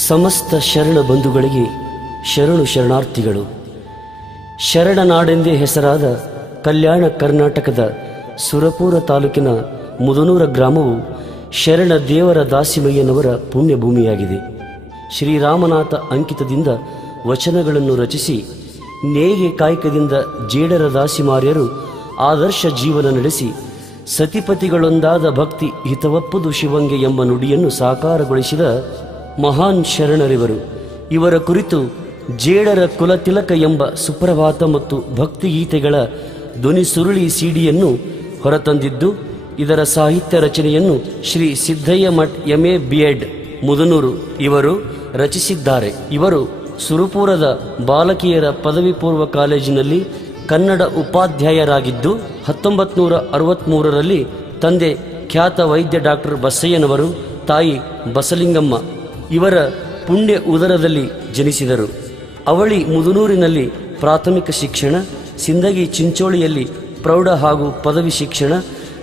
ಸಮಸ್ತ ಶರಣ ಬಂಧುಗಳಿಗೆ ಶರಣು ಶರಣಾರ್ಥಿಗಳು. ಶರಣನಾಡೆಂದೇ ಹೆಸರಾದ ಕಲ್ಯಾಣ ಕರ್ನಾಟಕದ ಸುರಪುರ ತಾಲೂಕಿನ ಮುದನೂರ ಗ್ರಾಮವು ಶರಣ ದೇವರ ದಾಸಿಮಯ್ಯನವರ ಪುಣ್ಯಭೂಮಿಯಾಗಿದೆ. ಶ್ರೀರಾಮನಾಥ ಅಂಕಿತದಿಂದ ವಚನಗಳನ್ನು ರಚಿಸಿ ನೇಯ್ಗೆ ಕಾಯಕದಿಂದ ಜೇಡರ ದಾಸಿಮಾರ್ಯರು ಆದರ್ಶ ಜೀವನ ನಡೆಸಿ ಸತಿಪತಿಗಳೊಂದಾದ ಭಕ್ತಿ ಹಿತವಪ್ಪುದು ಶಿವಂಗೆ ಎಂಬ ನುಡಿಯನ್ನು ಸಾಕಾರಗೊಳಿಸಿದ ಮಹಾನ್ ಶರಣರಿವರು. ಇವರ ಕುರಿತು ಜೇಡರ ಕುಲತಿಲಕ ಎಂಬ ಸುಪ್ರಭಾತ ಮತ್ತು ಭಕ್ತಿಗೀತೆಗಳ ಧ್ವನಿ ಸುರುಳಿ ಸಿಡಿಯನ್ನು ಹೊರತಂದಿದ್ದು, ಇದರ ಸಾಹಿತ್ಯ ರಚನೆಯನ್ನು ಶ್ರೀ ಸಿದ್ದಯ್ಯ ಮಠ್ MA B.Ed ಮುದನೂರು ಇವರು ರಚಿಸಿದ್ದಾರೆ. ಇವರು ಸುರಪುರದ ಬಾಲಕಿಯರ ಪದವಿ ಪೂರ್ವ ಕಾಲೇಜಿನಲ್ಲಿ ಕನ್ನಡ ಉಪಾಧ್ಯಾಯರಾಗಿದ್ದು 1963ರಲ್ಲಿ ತಂದೆ ಖ್ಯಾತ ವೈದ್ಯ ಡಾಕ್ಟರ್ ಬಸಯ್ಯನವರು, ತಾಯಿ ಬಸಲಿಂಗಮ್ಮ ಇವರ ಪುಣ್ಯ ಉದರದಲ್ಲಿ ಜನಿಸಿದರು. ಅವಳಿ ಮುದನೂರಿನಲ್ಲಿ ಪ್ರಾಥಮಿಕ ಶಿಕ್ಷಣ, ಸಿಂದಗಿ ಚಿಂಚೋಳಿಯಲ್ಲಿ ಪ್ರೌಢ ಹಾಗೂ ಪದವಿ ಶಿಕ್ಷಣ,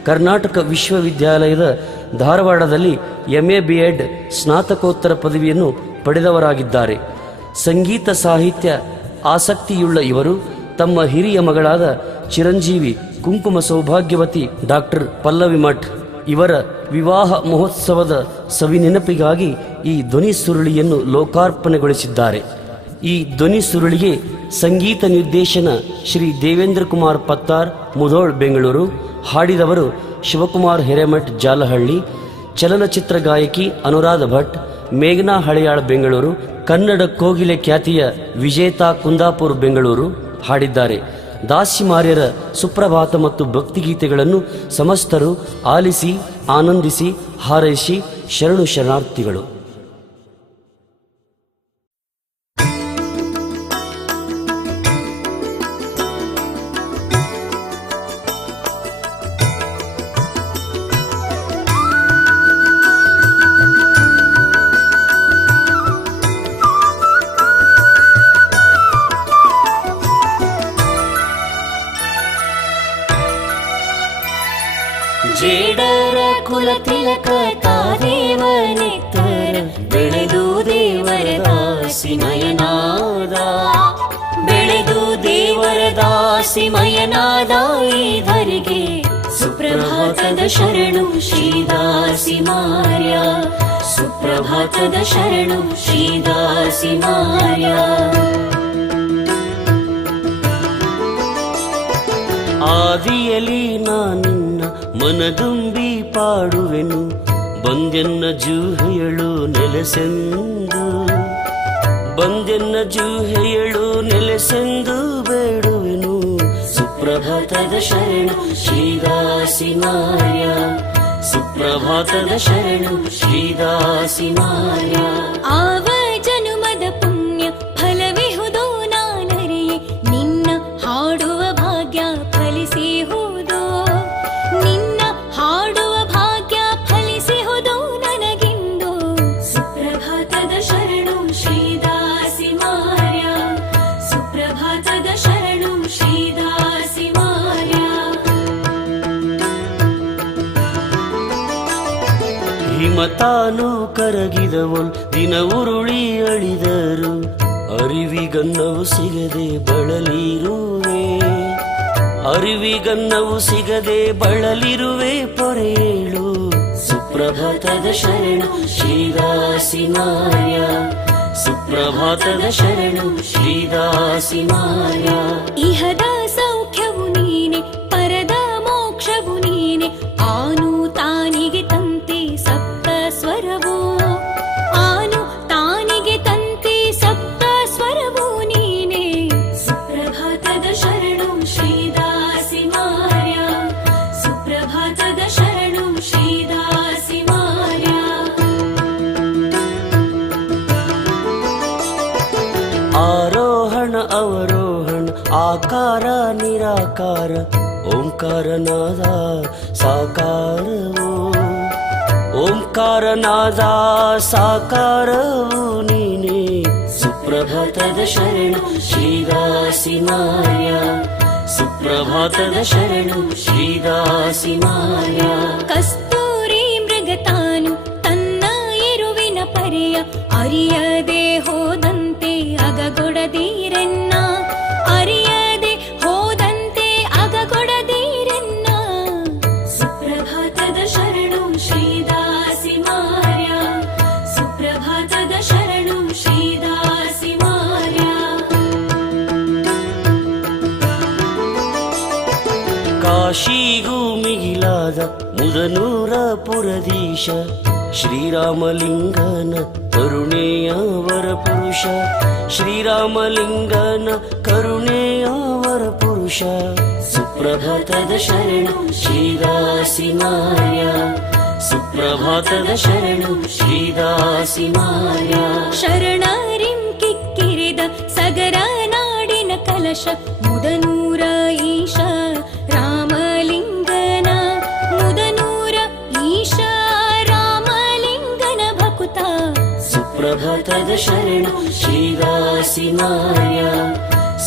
ಕರ್ನಾಟಕ ವಿಶ್ವವಿದ್ಯಾಲಯದ ಧಾರವಾಡದಲ್ಲಿ MA B.Ed ಸ್ನಾತಕೋತ್ತರ ಪದವಿಯನ್ನು ಪಡೆದವರಾಗಿದ್ದಾರೆ. ಸಂಗೀತ ಸಾಹಿತ್ಯ ಆಸಕ್ತಿಯುಳ್ಳ ಇವರು ತಮ್ಮ ಹಿರಿಯ ಮಗಳಾದ ಚಿರಂಜೀವಿ ಕುಂಕುಮ ಸೌಭಾಗ್ಯವತಿ ಡಾಕ್ಟರ್ ಪಲ್ಲವಿ ಮಠ್ ಇವರ ವಿವಾಹ ಮಹೋತ್ಸವದ ಸವಿನೆನಪಿಗಾಗಿ ಈ ಧ್ವನಿ ಸುರುಳಿಯನ್ನು ಲೋಕಾರ್ಪಣೆಗೊಳಿಸಿದ್ದಾರೆ. ಈ ಧ್ವನಿ ಸುರುಳಿಗೆ ಸಂಗೀತ ನಿರ್ದೇಶನ ಶ್ರೀ ದೇವೇಂದ್ರ ಕುಮಾರ್ ಪತ್ತಾರ್ ಮುಧೋಳ್ ಬೆಂಗಳೂರು, ಹಾಡಿದವರು ಶಿವಕುಮಾರ್ ಹಿರೇಮಠ್ ಜಾಲಹಳ್ಳಿ, ಚಲನಚಿತ್ರ ಗಾಯಕಿ ಅನುರಾಧ ಭಟ್, ಮೇಘನಾ ಹಳೆಯಾಳ್ ಬೆಂಗಳೂರು, ಕನ್ನಡ ಕೋಗಿಲೆ ಖ್ಯಾತಿಯ ವಿಜೇತಾ ಕುಂದಾಪುರ್ ಬೆಂಗಳೂರು ಹಾಡಿದ್ದಾರೆ. ದಾಸಿಮಾರ್ಯರ ಸುಪ್ರಭಾತ ಮತ್ತು ಭಕ್ತಿಗೀತೆಗಳನ್ನು ಸಮಸ್ತರು ಆಲಿಸಿ ಆನಂದಿಸಿ ಹಾರೈಸಿ ಶರಣು ಶರಣಾರ್ಥಿಗಳು. ಜೇಡರ ಕುಲತಿಲಕ ತಾದೇವನೆತ್ತರ ಬೆಳೆದು ದೇವರ ದಾಸಿಮಯನಾದ, ಬೆಳೆದು ದೇವರ ದಾಸಿಮಯನಾದ ಈಧರಿಗೆ ಸುಪ್ರಭಾತದ ಶರಣು ಶ್ರೀದಾಸಿ ಮಾರ್ಯ, ಸುಪ್ರಭಾತದ ಶರಣು ಶ್ರೀದಾಸಿ ಮಾರ್ಯ. ಆದಿಯಲಿ ನಾನಿನ್ನ ಮನದುಂಬಿ ಪಾಡುವೆನು, ಬಂದೆನ್ನ ಜೂಹೆಯಳು ನೆಲೆಸೆಂದು, ಬಂದೆನ್ನ ಜೂಹೆಯಳು ನೆಲೆಸೆಂದು ಬೇಡುವೆನು, ಸುಪ್ರಭಾತದ ಶರಣು ಶ್ರೀದಾಸಿ ಮಾರ್ಯ, ಸುಪ್ರಭಾತದ ಶರಣು ಶ್ರೀದಾಸಿ ಮಾರ್ಯ. ಆವ ಜನುಮದ ಪುಣ್ಯ ಫಲವಿಹುದು ನಾನರಿಯೆ, ನಿನ್ನ ಹಾಡುವ ಭಾಗ್ಯ ಫಲಿಸಿಹುದು, ನಿನ್ನ ಹಾಡುವ ಭಾಗ್ಯ ಫಲಿಸಿಹುದು ನನಗಿಂದು, ಸುಪ್ರಭಾತದ ಶರಣು ಶ್ರೀದಾಸಿ ಮಾರ್ಯ, ಸುಪ್ರಭಾತದ ಶರಣು ಶ್ರೀದಾಸಿ ಮಾರ್ಯ. ಹಿಮತಾನು ಕರಗಿದವೊಲ್ ದಿನ ಉರುಳಿ ಅಳಿದರು, ಅರಿವಿಗನ್ನವು ಸಿಗದೆ ಬಳಲಿರುವೆ, ಅರಿವಿಗನ್ನವು ಸಿಗದೆ ಬಳಲಿರುವೆ ಪೊರೆಯೇಳು, ಸುಪ್ರಭಾತದ ಶರಣು ಶ್ರೀದಾಸಿ ಮಾರ್ಯ, ಸುಪ್ರಭಾತದ ಶರಣು ಶ್ರೀದಾಸಿ ಮಾರ್ಯ. ಇಹದ ಸೌಖ್ಯವು ನೀನೆ, ಪರದ ಮೋಕ್ಷವು ನೀನೆ, ಆನು ತಾನಿಗೆ ತಂತೆ ಸಪ್ತ ಸ್ವರವು, ಆನು ತಾನಿಗೆ ತಂತೆ ಸಪ್ತ ಸ್ವರವು ನೀನೆ, ಸುಪ್ರಭಾತದ ಶರಣು ಶ್ರೀದಾಸಿ ಮಾರ್ಯ, ಸುಪ್ರಭಾತದ ಶರಣು ಶ್ರೀದಾಸಿ ಮಾರ್ಯ. ಆರೋಹಣ ಅವರೋಹಣ ಆಕಾರ ನಿರಾಕಾರ ಓಂಕಾರನಾದ ಸಾಕಾರವು, ಓಂಕಾರನಾದ ಸಾಕಾರವು ನೀನೆ, ಸುಪ್ರಭಾತದ ಶರಣು ಶ್ರೀದಾಸಿ ಮಾರ್ಯ, ಸುಪ್ರಭಾತದ ಶರಣು ಶ್ರೀದಾಸಿ ಮಾರ್ಯ. ಕಸ್ತೂರಿ ಮೃಗತಾನು ತನ್ನ ಇರುವಿನ ಪರಿ ಪರೆಯ ಅರಿಯದೆ ಹೋದಂತೆ ಅಗಗೊಡದೀರೆನ್ನ ಅರಿಯದೆ ಹೋದಂತೆ ಅಗಗೊಡದೀರೆನ್ನ ಸುಪ್ರಭಾತದ ಶರಣು ಶ್ರೀದಾಸಿ ಮಾರ್ಯ ಸುಪ್ರಭಾತದ ಶರಣು ಶ್ರೀದಾಸಿ ಮಾರ್ಯ ಕಾಶಿಗೂ ಮಿಗಿಲಾದ ಮುದನೂರ ಪುರದೀಶ ಶ್ರೀರಾಮಲಿಂಗನ ಕರುಣೆಯ ವರಪುರುಷ ಶ್ರೀರಾಮಲಿಂಗನ ಕರುಣೆಯ ವರಪುರುಷ ಸುಪ್ರಭಾತದ ಶರಣು ಶ್ರೀದಾಸಿ ಮಾರ್ಯ ಸುಪ್ರಭಾತದ ಶರಣು ಶ್ರೀದಾಸಿ ಮಾರ್ಯ ಶರಣರಿಂ ಕಿಕ್ಕಿರಿದ ಸಗರ ನಾಡಿನ ಕಲಶ ಮುದನೂರ ಈಶ ರಾಮಲಿಂಗನ ಮುದನೂರ ಈಶ ರಾಮಲಿಂಗನ ಭಕುತ ಸುಪ್ರಭಾತದ ಶರಣು ಶ್ರೀದಾಸಿ ಮಾರ್ಯ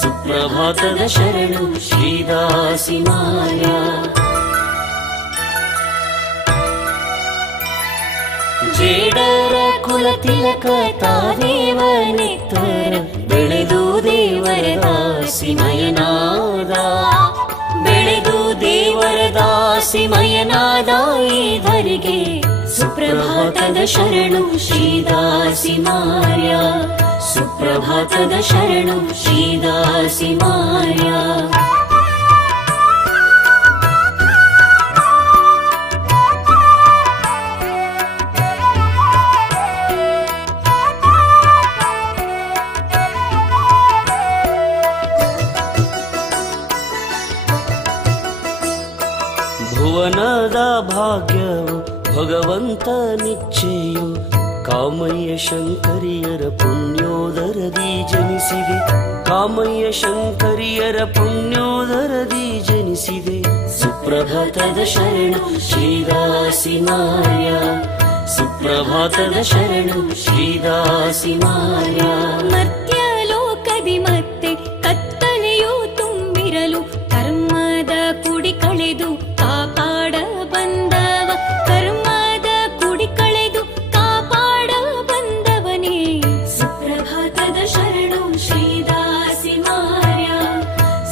ಸುಪ್ರಭಾತದ ಶರಣು ಶ್ರೀದಾಸಿ ಮಾರ್ಯ ಜೇಡರ ಕುಲ ತಿಲಕ ತಾದೇವನೆತ್ತರ ಬೆಳೆದು ದೇವರ ದಾಸಿಮಯನಾದ ಬೆಳೆದು ದೇವರ ದಾಸಿಮಯನಾದ ಈಧರಿಗೆ ಸುಪ್ರಭಾತದ ಶರಣು ಶ್ರೀದಾಸಿ ಮಾರ್ಯ ಸುಪ್ರಭಾತದ ಶರಣು ಶ್ರೀದಾಸಿ ಮಾರ್ಯ ಭುವನದ ಭಾಗ್ಯವು ಭಗವಂತ ನಿಶ್ಚೆಯು ಕಾಮಯ್ಯ ಶಂಕರಿಯರ ಪುಣ್ಯೋದರದಿ ಜನಿಸಿದೆ ಕಾಮಯ್ಯ ಶಂಕರಿಯರ ಪುಣ್ಯೋದರದಿ ಜನಿಸಿದೆ ಸುಪ್ರಭಾತದ ಶರಣು ಶ್ರೀದಾಸಿ ಮಾರ್ಯ ಸುಪ್ರಭಾತದ ಶರಣು ಶ್ರೀದಾಸಿ ಮಾರ್ಯ ಮರ್ತ್ಯ ಲೋಕದಿ ಮತ್ತೆ ಕತ್ತಲೆಯು ತುಂಬಿರಲು ಕರ್ಮದ ಕುಡಿ ಕಳೆದು ಕಾಪಾಡ ಬಂದವ ಕರ್ಮದ ಕುಡಿ ಕಳೆದು ಕಾಪಾಡ ಬಂದವನೇ ಸುಪ್ರಭಾತದ ಶರಣು ಶ್ರೀದಾಸಿ ಮಾರ್ಯ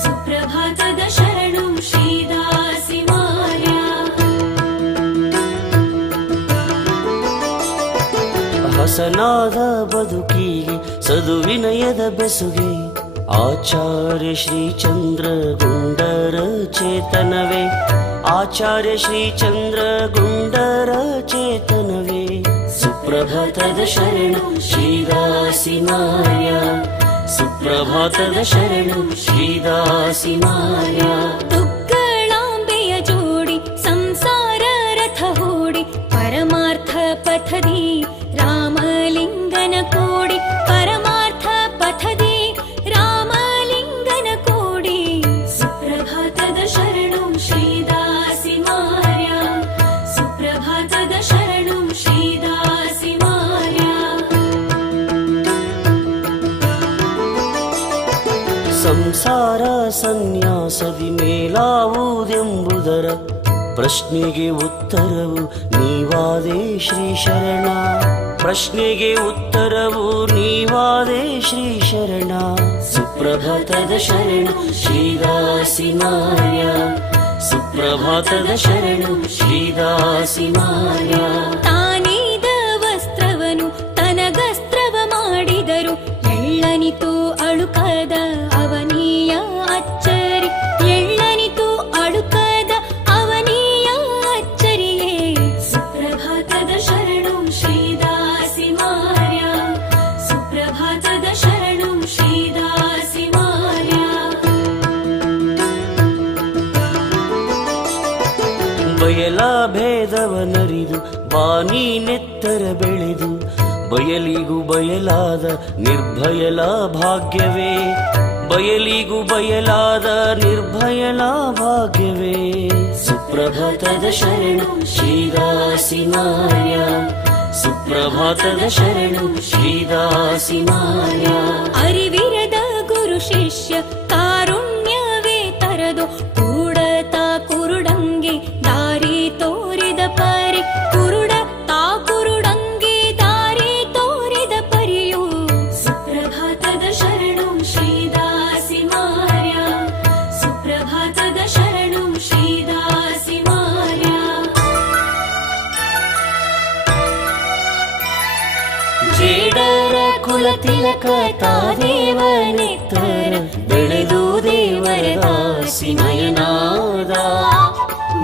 ಸುಪ್ರಭಾತದ ಶರಣು ಶ್ರೀದಾಸಿ ಮಾರ್ಯ ಹಸನಾದ ಬದುಕಿಗೆ ಸದುವಿನಯದ ಬೆಸುಗೆ ಆಚಾರ್ಯ ಶ್ರೀ ಚಂದ್ರ ಗುಂಡರ ಚೇತನವೇ ಆಚಾರ್ಯ ಶ್ರೀ ಚಂದ್ರ ಗುಂಡರ ಚೇತನವೇ ಸುಪ್ರಭಾತದ ಶರಣು ಶ್ರೀದಾಸಿ ಮಾರ್ಯ ಸುಪ್ರಭಾತದ ಶರಣು ಶ್ರೀದಾಸಿ ಮಾರ್ಯ ತುಗ್ಗಳಾಂಬೆಯ ಜೋಡಿ ಸಂಸಾರ ರಥ ಹೂಡಿ ಪರಮಾರ್ಥ ಪಥದಿ ರಾಮಲಿಂಗನ ಕೋಡಿ ಪರಮಾರ್ಥ ಪಥದಿ ರಾಮಲಿಂಗನ ಕೋಡಿ ಸುಪ್ರಭಾತದ ಶರಣು ಶ್ರೀದಾಸಿ ಮಾರ್ಯ ಸುಪ್ರಭಾತದ ಶರಣು ಶ್ರೀದಾಸಿ ಮಾರ್ಯ ಸಂಸಾರ ಸನ್ಯಾಸದಿ ಮೇಲಾವುದೆಂಬುದರ ಪ್ರಶ್ನೆಗೆ ಉತ್ತರವು ನೀವಾದೇ ಶ್ರೀ ಶರಣ ಪ್ರಶ್ನೆಗೆ ಉತ್ತರವು ನೀವಾದೇ ಶ್ರೀ ಶರಣ ಸುಪ್ರಭಾತದ ಶರಣು ಶ್ರೀದಾಸಿ ಮಾರ್ಯ ಸುಪ್ರಭಾತದ ಶರಣು ಶ್ರೀದಾಸಿ ಮಾರ್ಯ ತಾನೇದ ವಸ್ತ್ರವನು ತನಗಸ್ತ್ರವ ಮಾಡಿದರು ಎಳ್ಳನಿತು ಅಳುಕದ ಅವನೀಯ ಅಚ್ಚರಿ ಎಳ್ಳನಿತು ಅಳುಕದ ಅವನೀಯ ಅಚ್ಚರಿಯೇ ಸುಪ್ರಭಾತದ ಶರಣು ಶ್ರೀದಾಸಿ ಮಾರ್ಯ ಸುಪ್ರಭಾತದ ಶರಣು ಶ್ರೀದಾಸಿ ಮಾರ್ಯ ಬಯಲ ಭೇದವನರಿದು ಬಾನಿ ನೆತ್ತರ ಬೆಳೆದು ಬಯಲಿಗೂ ಬಯಲಾದ ನಿರ್ಭಯಲ ಭಾಗ್ಯವೇ ಬಯಲಿಗೂ ಬಯಲಾದ ನಿರ್ಭಯಲ ಭಾಗ್ಯವೇ ಸುಪ್ರಭಾತದ ಶರಣು ಶ್ರೀದಾಸಿ ಮಾರ್ಯ ಸುಪ್ರಭಾತದ ಶರಣು ಶ್ರೀದಾಸಿ ಮಾರ್ಯ ಅರಿವಿರದ ಗುರು ಶಿಷ್ಯ ಕಾರುಣ್ಯವೇ ತರದು ಕೂಡತ ಕುರುಡಂಗೆ ದಾರಿ ತೋರಿದ ಪರಿ ಕುರುಡ ತಾ ಕುರುಡಂಗೆ ದಾರಿ ತೋ ತಿಲಕ ತಾದೇವನೆತ್ತರ ಬೆಳೆದು ದೇವರ ದಾಸಿಮಯನಾದ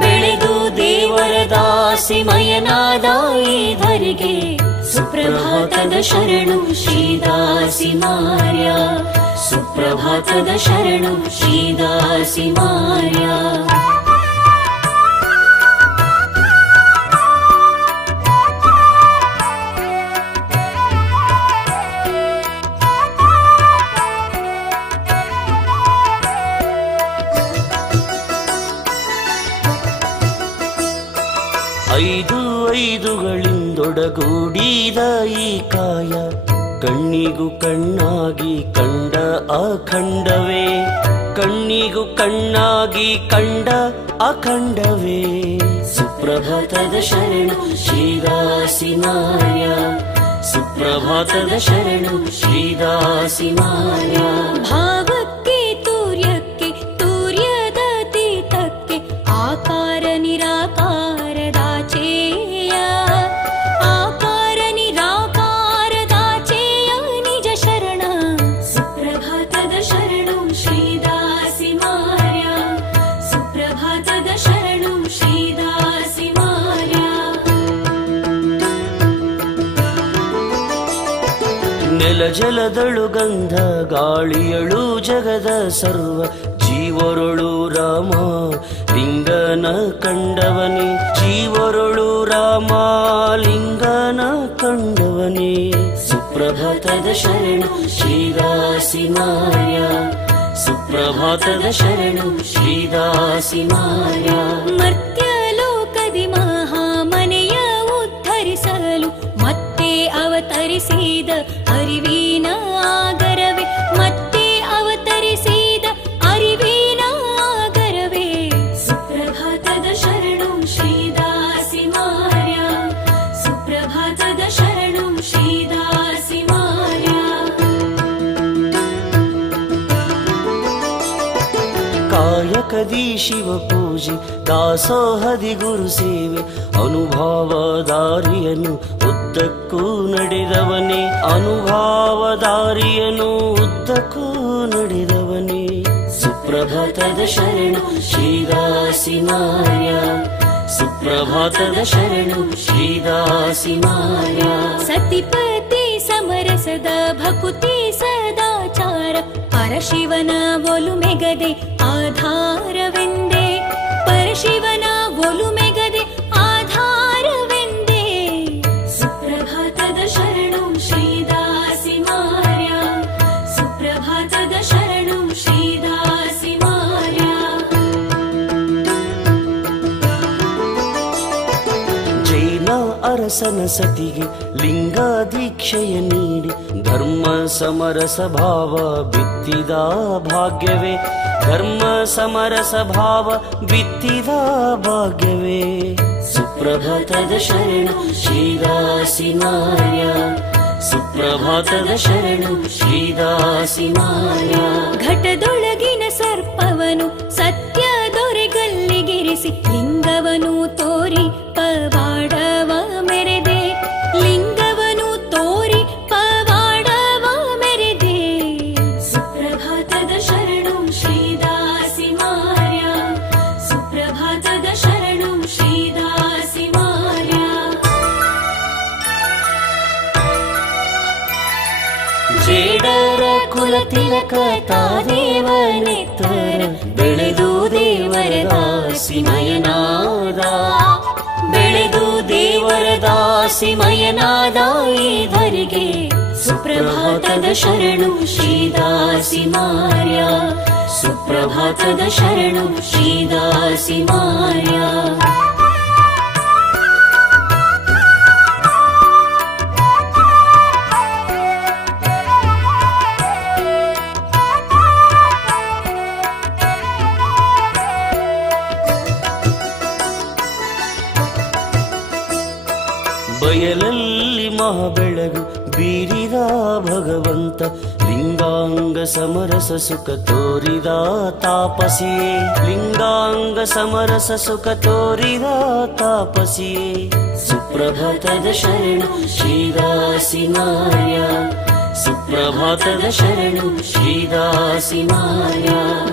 ಬೆಳೆದು ದೇವರ ದಾಸಿಮಯನಾದ ಈ ಧರಿಗೆ ಸುಪ್ರಭಾತದ ಶರಣು ಶ್ರೀದಾಸಿ ಮಾರ್ಯ ಸುಪ್ರಭಾತದ ಶರಣು ಶ್ರೀದಾಸಿ ಮಾರ್ಯ. 5 5ಗಳಿಂದೊಡಗೂಡಿದ ಈ ಕಾಯ ಕಣ್ಣಿಗೂ ಕಣ್ಣಾಗಿ ಕಂಡ ಅಖಂಡವೇ ಕಣ್ಣಿಗೂ ಕಣ್ಣಾಗಿ ಕಂಡ ಅಖಂಡವೇ ಸುಪ್ರಭಾತದ ಶರಣು ಶ್ರೀದಾಸಿ ಮಾರ್ಯ ಸುಪ್ರಭಾತದ ಶರಣು ಶ್ರೀದಾಸಿ ಮಾರ್ಯ. ಭಾವಕ್ಕೆ ತೂರ್ಯಕ್ಕೆ ತೂರ್ಯದ ತೀತಕ್ಕೆ ಆಕಾರ ನಿರಾಕಾರದಾಚೇಯ ಆಕಾರ ನಿರಾಕಾರದಾಚೇಯ ನಿಜ ಶರಣ ಸುಪ್ರಭಾತದ ಶರಣು ಶ್ರೀದಾಸಿ ಮಾರ್ಯ ಸುಪ್ರಭಾತದ ಶರಣು ಶ್ರೀದಾಸಿ ಮಾರ್ಯ. ನೆಲ ಜಲದಳು ಗಂಧ ಗಾಳಿಯಳು ಜಗದ ಸರ್ವ ಜೀವರೊಳು ರಾಮ ಲಿಂಗನ ಕಂಡವನೇ ಜೀವರೊಳು ರಾಮ ಲಿಂಗನ ಕಂಡವನೇ ಸುಪ್ರಭಾತದ ಶರಣು ಶ್ರೀದಾಸಿ ಮಾರ್ಯ ಸುಪ್ರಭಾತದ ಶರಣು ಶ್ರೀದಾಸಿ ಮಾರ್ಯ. ಮರ್ತ್ಯ ಲೋಕದಿ ಮಹಾಮನೆಯ ಉದ್ಧರಿಸಲು ಮತ್ತೆ ಅವತರಿಸಿದ ಅರಿವಿನ ಆಗರವೇ ಮತ್ತೆ ಅವತರಿಸಿದ ಅರಿವಿನ ಆಗರವೇ ಸುಪ್ರಭಾತದ ಶರಣು ಶ್ರೀದಾಸಿ ಮಾರ್ಯ ಸುಪ್ರಭಾತದ ಶರಣು ಶ್ರೀದಾಸಿ ಮಾರ್ಯ. ಕಾಯಕದಿ ಶಿವ ಪೂಜೆ ದಾಸೋಹದಿ ಗುರು ಸೇವೆ ಅನುಭಾವದಾರಿಯನು ಉದ್ದಕ್ಕೂ ನಡೆದವನೇ ಅನುಭಾವದಾರಿಯನು ಉದ್ದಕ್ಕೂ ನಡೆದವನೇ ಸುಪ್ರಭಾತದ ಶರಣು ಶ್ರೀದಾಸಿ ಮಾರ್ಯ ಸುಪ್ರಭಾತದ ಶರಣು ಶ್ರೀದಾಸಿ ಮಾರ್ಯ. ಸತಿಪತಿ ಸಮರಸದ ಭಕುತಿ ಸದಾಚಾರ ಪರಶಿವನ ಒಲುಮೆಗದೆ ಆಧಾರವೆಂದೇ ಪರಶಿವನ ಒಲುಮೆಗದೆ ಆಧಾರವೆಂದೇ ಸುಪ್ರಭಾತದ ಶರಣು ಶ್ರೀದಾಸಿ ಮಾರ್ಯ ಸುಪ್ರಭಾತದ ಶರಣು ಶ್ರೀದಾಸಿ ಮಾರ್ಯ. ಜೈನ ಅರಸನ ಸತಿಗೆ ಲಿಂಗ ದೀಕ್ಷೆಯ ನೀಡಿ ಧರ್ಮ ಸಮರಸ ಭಾವ ಬಿತ್ತಿದ ಭಾಗ್ಯವೇ ಧರ್ಮ ಸಮರಸ ಭಾವ ಬಿತ್ತಿದ ಭಾಗ್ಯವೇ ಸುಪ್ರಭಾತದ ಶರಣು ಶ್ರೀದಾಸಿ ಮಾರ್ಯ ಸುಪ್ರಭಾತದ ಶರಣು ಶ್ರೀದಾಸಿ ಮಾರ್ಯ. ಘಟದೊಳಗಿನ ಸರ್ಪವನು ಸತ್ಯ ದೊರೆಗಲ್ಲಿಗಿರಿಸಿ ಲಿಂಗವನು ತೋರಿ ಪವಾಡವ ಮೆರೆದೆ ಲಿಂಗವನು ತೋರಿ ಪವಾಡವ ಮೆರೆದೆ ಸುಪ್ರಭಾತದ ಶರಣು ಶ್ರೀದಾಸಿ ಮಾರ್ಯ ಸುಪ್ರಭಾತದ ಶರಣು ಶ್ರೀದಾಸಿ ಮಾರ್ಯ. ಜೇಡರ ಕುಲ ತಿಲಕ ತಾದೇವನೆತ್ತರ ಬೆಳೆದು ದೇವರ ದಾಸಿಮಯನಾದ ಬೆಳೆದು ದೇವರ ದಾಸಿಮಯನಾದ ಈ ಧರಿಗೆ ಸುಪ್ರಭಾತದ ಶರಣು ಶ್ರೀದಾಸಿ ಮಾರ್ಯ ಸುಪ್ರಭಾತದ ಶರಣು ಶ್ರೀದಾಸಿ ಮಾರ್ಯ. ಬಯಲಲ್ಲಿ ಮಹಾಬೆಳಗು ಬೀರಿದ ಭಗವಂತ ಲಿಂಗಾಂಗ ಸಮರಸ ಸುಖ ತೋರಿದ ತಾಪಸಿಯೇ ಲಿಂಗಾಂಗ ಸಮರಸ ಸುಖ ತೋರಿದ ತಾಪಸಿಯೇ ಸುಪ್ರಭಾತದ ಶರಣು ಶ್ರೀದಾಸಿ ಮಾರ್ಯ ಸುಪ್ರಭಾತದ ಶರಣು ಶ್ರೀದಾಸಿ ಮಾರ್ಯ.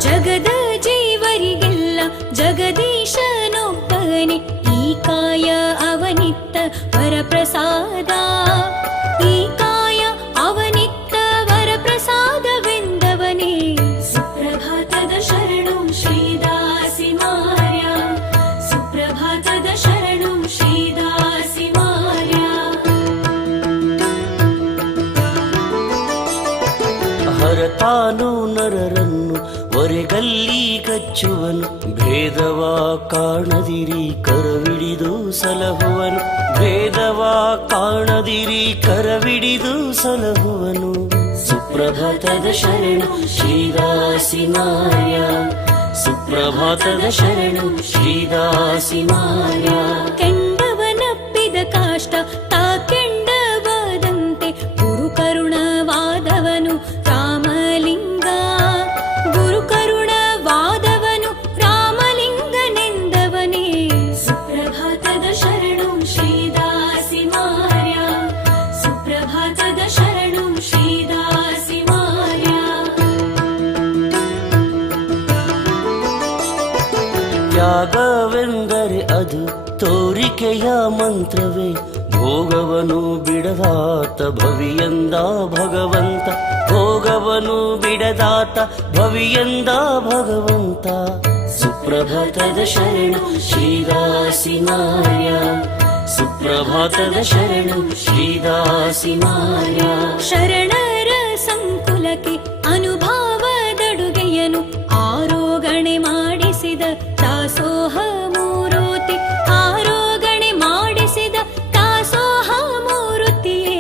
ಜಗದ ಜೀವರಿಗೆಲ್ಲ ಜಗದೀಶನೊಬ್ಬನೇ, ಈ ಕಾಯ ಅವನಿತ್ತ ವರಪ್ರಸಾದ, ಈ ಕಾಯ ಅವನಿತ್ತ ವರಪ್ರಸಾದವೆಂದವನೇ. ಸುಪ್ರಭಾತದ ಶರಣು ಶ್ರೀದಾಸಿ ಮಾರ್ಯ, ಸುಪ್ರಭಾತದ ಶರಣು ಶ್ರೀದಾಸಿ ಮಾರ್ಯ. ಹರತಾನು ನರರನ್ನು ಒರೆಗಲ್ಲಿ ಕಚ್ಚುವನು, ಭೇದವ ಕಾಣದಿರಿ ಕರವಿಡಿದು ಸಲಹುವನು, ಭೇದವ ಕಾಣದಿರಿ ಕರವಿಡಿದು ಸಲಹುವನು. ಸುಪ್ರಭಾತದ ಶರಣು ಶ್ರೀದಾಸಿ ಮಾರ್ಯ, ಸುಪ್ರಭಾತದ ಶರಣು ಶ್ರೀದಾಸಿ ಮಾರ್ಯ. ಕೆಂಡವನಪ್ಪಿದ ಕಾಷ್ಟ ತಾ ಕೆಂಡವಾದಂತೆ ಗುರು ಕರುಣವಾದವನು ರಾಮಲಿಂಗ, ಗುರು ಕರುಣವಾದವನು ರಾಮಲಿಂಗನೆಂದವನೇ. ಸುಪ್ರಭಾತದ ಶರಣು ಶ್ರೀದಾಸಿ ಮಾರ್ಯ, ಸುಪ್ರಭಾತದ ಶರಣು ಶ್ರೀದಾಸಿ ಮಾರ್ಯ. ತ್ಯಾಗವೆಂದರೆ ಅದು ತೋರಿಕೆಯ ಮಂತ್ರವೇ, ಭೋಗವನು ಬಿಡದಾತ ಭವಿಯಂದ ಭಗವಂತ, ಭೋಗವನು ಬಿಡದಾತ ಭವಿಯಂದ ಭಗವಂತ. ಸುಪ್ರಭಾತದ ಶರಣು ಶ್ರೀದಾಸಿ ಮಾರ್ಯ, ಸುಪ್ರಭಾತದ ಶರಣು ಶ್ರೀದಾಸಿ ಮಾರ್ಯ. ಶರಣರ ಸಂಕುಲಕ್ಕೆ ಅನುಭಾವದಡುಗೆಯನು ಆರೋಗಣೆ ಮಾಡಿಸಿದ ದಾಸೋಹ ಮೂರುತಿ, ಆರೋಗಣೆ ಮಾಡಿಸಿದ ದಾಸೋಹ ಮೂರುತಿಯೇ.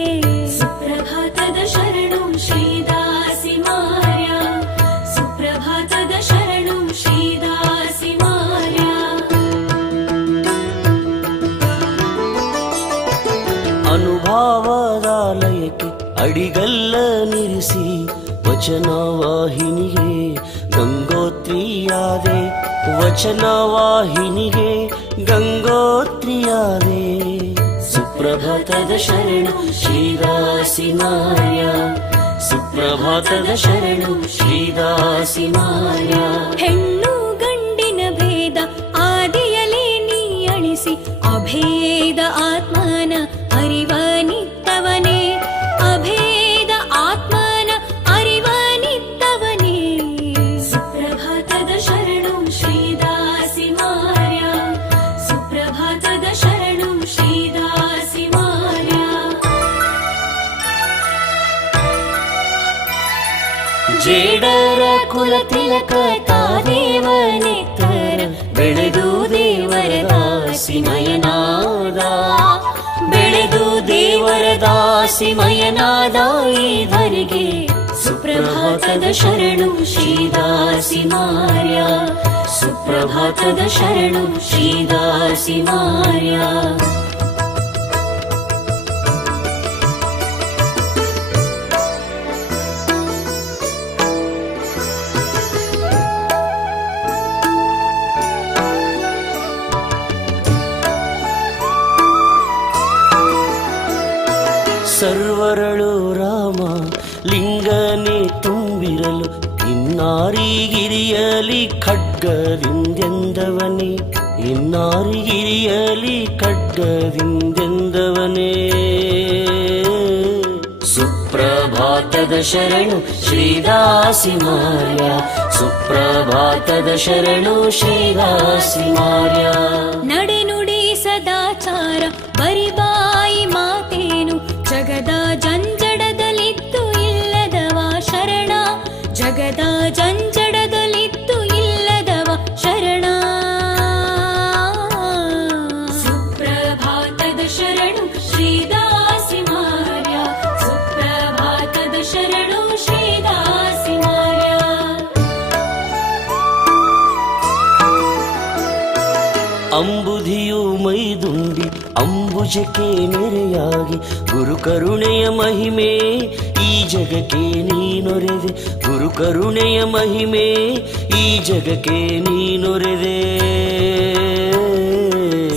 ಸುಪ್ರಭಾತದ ಶರಣು ಶ್ರೀದಾಸಿ ಮಾರ್ಯ, ಸುಪ್ರಭಾತದ ಶರಣು ಶ್ರೀದಾಸಿ ಮಾರ್ಯ. ಅನುಭಾವದಾಲಯಕ್ಕೆ ಅಡಿಗಲ್ಲ ನಿರಿಸಿ ವಚನವಾಹಿನಿಗೆ ಗಂಗೋತ್ರಿಯಾದೆ, ವಚನವಾಹಿನಿಗೆ ಗಂಗೋತ್ರಿಯಾದೆ. ಸುಪ್ರಭಾತದ ಶರಣು ಶ್ರೀದಾಸಿ ಮಾರ್ಯ, ಸುಪ್ರಭಾತದ ಶರಣು ಶ್ರೀದಾಸಿ ಮಾರ್ಯ. ಹೆಣ್ಣು ಗಂಡಿನ ಭೇದ ಆದಿಯಲೇ ನೀ ಅಳಿಸಿ, ಅಭೇದ ಆತ್ಮನ ಅರಿವನಿತ್ತವನೇ, ಅಭೇದ ಆತ್ಮನ ಅರಿವನಿತ್ತವನೇ. ಸುಪ್ರಭಾತದ ಶರಣು ಶ್ರೀದಾಸಿ ಮಾರ್ಯ, ಸುಪ್ರಭಾತದ ಶರಣು ಶ್ರೀದಾಸಿ ಮಾರ್ಯ. ಜೇಡರ ಕುಲ ತಿಲಕ ತಾದೇವನೆತ್ತರ ಬೆಳೆದು ದೇವರ ದಾಸಿಮಯನಾದ, ಬೆಳೆದು ದೇವರ ದಾಸಿಮಯನಾದ ಈಧರಿಗೆ. ಸುಪ್ರಭಾತದ ಶರಣು ಶ್ರೀದಾಸಿ ಮಾರ್ಯ, ಸುಪ್ರಭಾತದ ಶರಣು ಶ್ರೀದಾಸಿ ಮಾರ್ಯ. ಸರ್ವರಳು ರಾಮ ಲಿಂಗನೆ ತುಂಬಿರಲು, ಇನ್ನಾರಿಗಿರಿಯಲಿ ಖಡ್ಗದಿಂದೆಂದವನೇ, ಇನ್ನಾರಿಗಿರಿಯಲಿ ಖಡ್ಗದಿಂದೆಂದವನೇ. ಸುಪ್ರಭಾತದ ಶರಣು ಶ್ರೀದಾಸಿ ಮಾರ್ಯ, ಸುಪ್ರಭಾತದ ಶರಣು ಶ್ರೀದಾಸಿ ಮಾರ್ಯ. ನಡೆನುಡಿ ಸದಾಚಾರ ಬರಿಬಾಯಿ ಮಾತೇನು, ಜಗದ ಜಂಜಡದಲ್ಲಿತ್ತು ಇಲ್ಲದವ ಶರಣ, ಜಗದ ಜಂಜಡದಲ್ಲಿತ್ತು ಇಲ್ಲದವ ಶರಣ. ಸುಪ್ರಭಾತದ ಶರಣು ಶ್ರೀದಾಸಿ ಮಾರ್ಯ, ಸುಪ್ರಭಾತದ ಶರಣು ಶ್ರೀದಾಸಿ ಮಾರ್ಯ. ಅಂಬುಧಿಯು ಮೈದುಂಬಿ ಅಂಬುಜಕ್ಕೆ ನೆರೆಯಾಗಿ, ಗುರು ಕರುಣೆಯ ಮಹಿಮೆ ಈ ಜಗಕ್ಕೆ ನೀನೊರೆದೆ, ಗುರು ಕರುಣೆಯ ಮಹಿಮೆ ಈ ಜಗಕ್ಕೆ ನೀನೊರೆದೆ.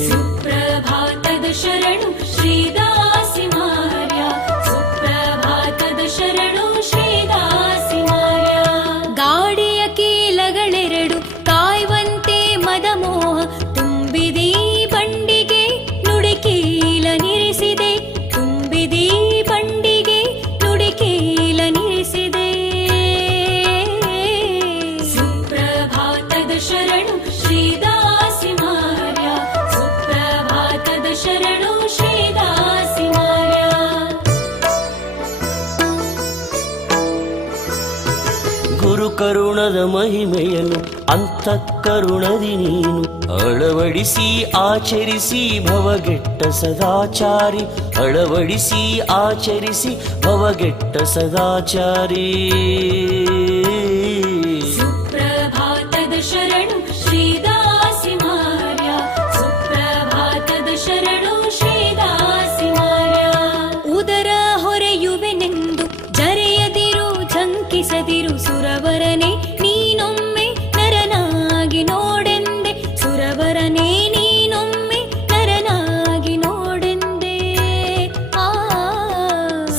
ಸುಪ್ರಭಾತದ ಶರಣು ಶ್ರೀದಾಸಿ ಮಾರ್ಯ, ಸುಪ್ರಭಾತದ ಶರಣು ಮಹಿಮೆಯನ್ನು ಅಂತಃಕರುಣದಿ ನೀನು ಅಳವಡಿಸಿ ಆಚರಿಸಿ ಭವಗೆಟ್ಟ ಸದಾಚಾರಿ, ಅಳವಡಿಸಿ ಆಚರಿಸಿ ಭವಗೆಟ್ಟ ಸದಾಚಾರಿ. ಸುಪ್ರಭಾತದ ಶರಣು ಶ್ರೀದಾಸಿ ಮಾರ್ಯ, ಸುಪ್ರಭಾತದ ಶರಣು ಶ್ರೀದಾಸಿ ಮಾರ್ಯ. ಉದರ ಹೊರೆಯುವೆನೆಂದು ಜರೆಯದಿರು ಝಂಕಿಸದಿರು ಸುರವರನೆ ನೀನೊಮ್ಮೆ ನರನಾಗಿ ನೋಡೆಂದೆ, ಸುರವರನೆ ನೀನೊಮ್ಮೆ ನರನಾಗಿ ನೋಡೆಂದೆ.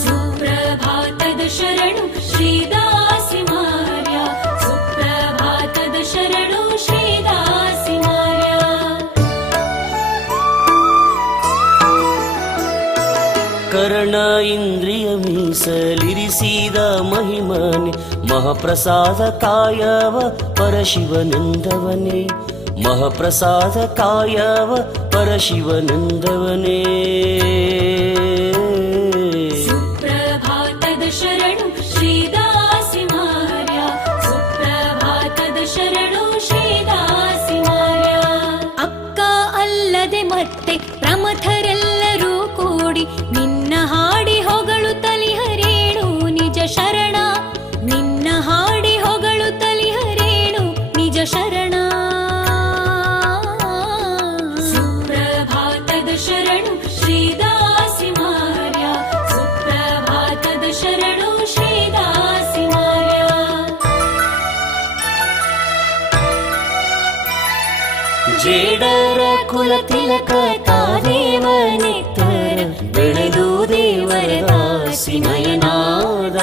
ಸುಪ್ರಭಾತದ ಶರಣು ಶ್ರೀದಾಸಿ ಮಾರ್ಯ, ಸುಪ್ರಭಾತದ ಶರಣು ಶ್ರೀದಾಸಿ ಮಾರ್ಯ. ಕರ್ಣ ಇಂದ್ರಿಯ ಮೀಸಲಿರಿಸಿದ ಮಹಿಮನೆ ಮಹಾಪ್ರಸಾದ ಕಾಯವ ಪರಶಿವನೆಂದವನೇ, ಮಹಾಪ್ರಸಾದ ಕಾಯವ ಪರಶಿವನೆಂದವನೇ. ಸುಪ್ರಭಾತದ ಶರಣು ಶ್ರೀದಾಸಿ ಮಾರ್ಯ, ಸುಪ್ರಭಾತದ ಶರಣು ಶ್ರೀದಾಸಿ ಮಾರ್ಯ. ಅಕ್ಕ ಅಲ್ಲದೆ ಮತ್ತೆ ಪ್ರಮಥರೆಲ್ಲರೂ ಕೂಡಿ ನಿನ್ನ ಹಾಡಿ ಹೊಗಳು ತಲಿಹರೇಣು ನಿಜ ಶರಣ, ನಿನ್ನ ಹಾಡಿ ಹೊಗಳು ತಲಿಹರೇಣು ನಿಜ ಶರಣ. ಸುಪ್ರಭಾತದ ಶರಣು ಶ್ರೀದಾಸಿ ಮಾರ್ಯ, ಸುಪ್ರಭಾತದ ಶರಣು ಶ್ರೀದಾಸಿ ಮಾರ್ಯ. ಜೇಡರ ಕುಲ ತಿಲಕ ತಾದೇವನೆತ್ತರ ಬೆಳೆದು ದೇವರ ದಾಸಿಮಯನಾದ,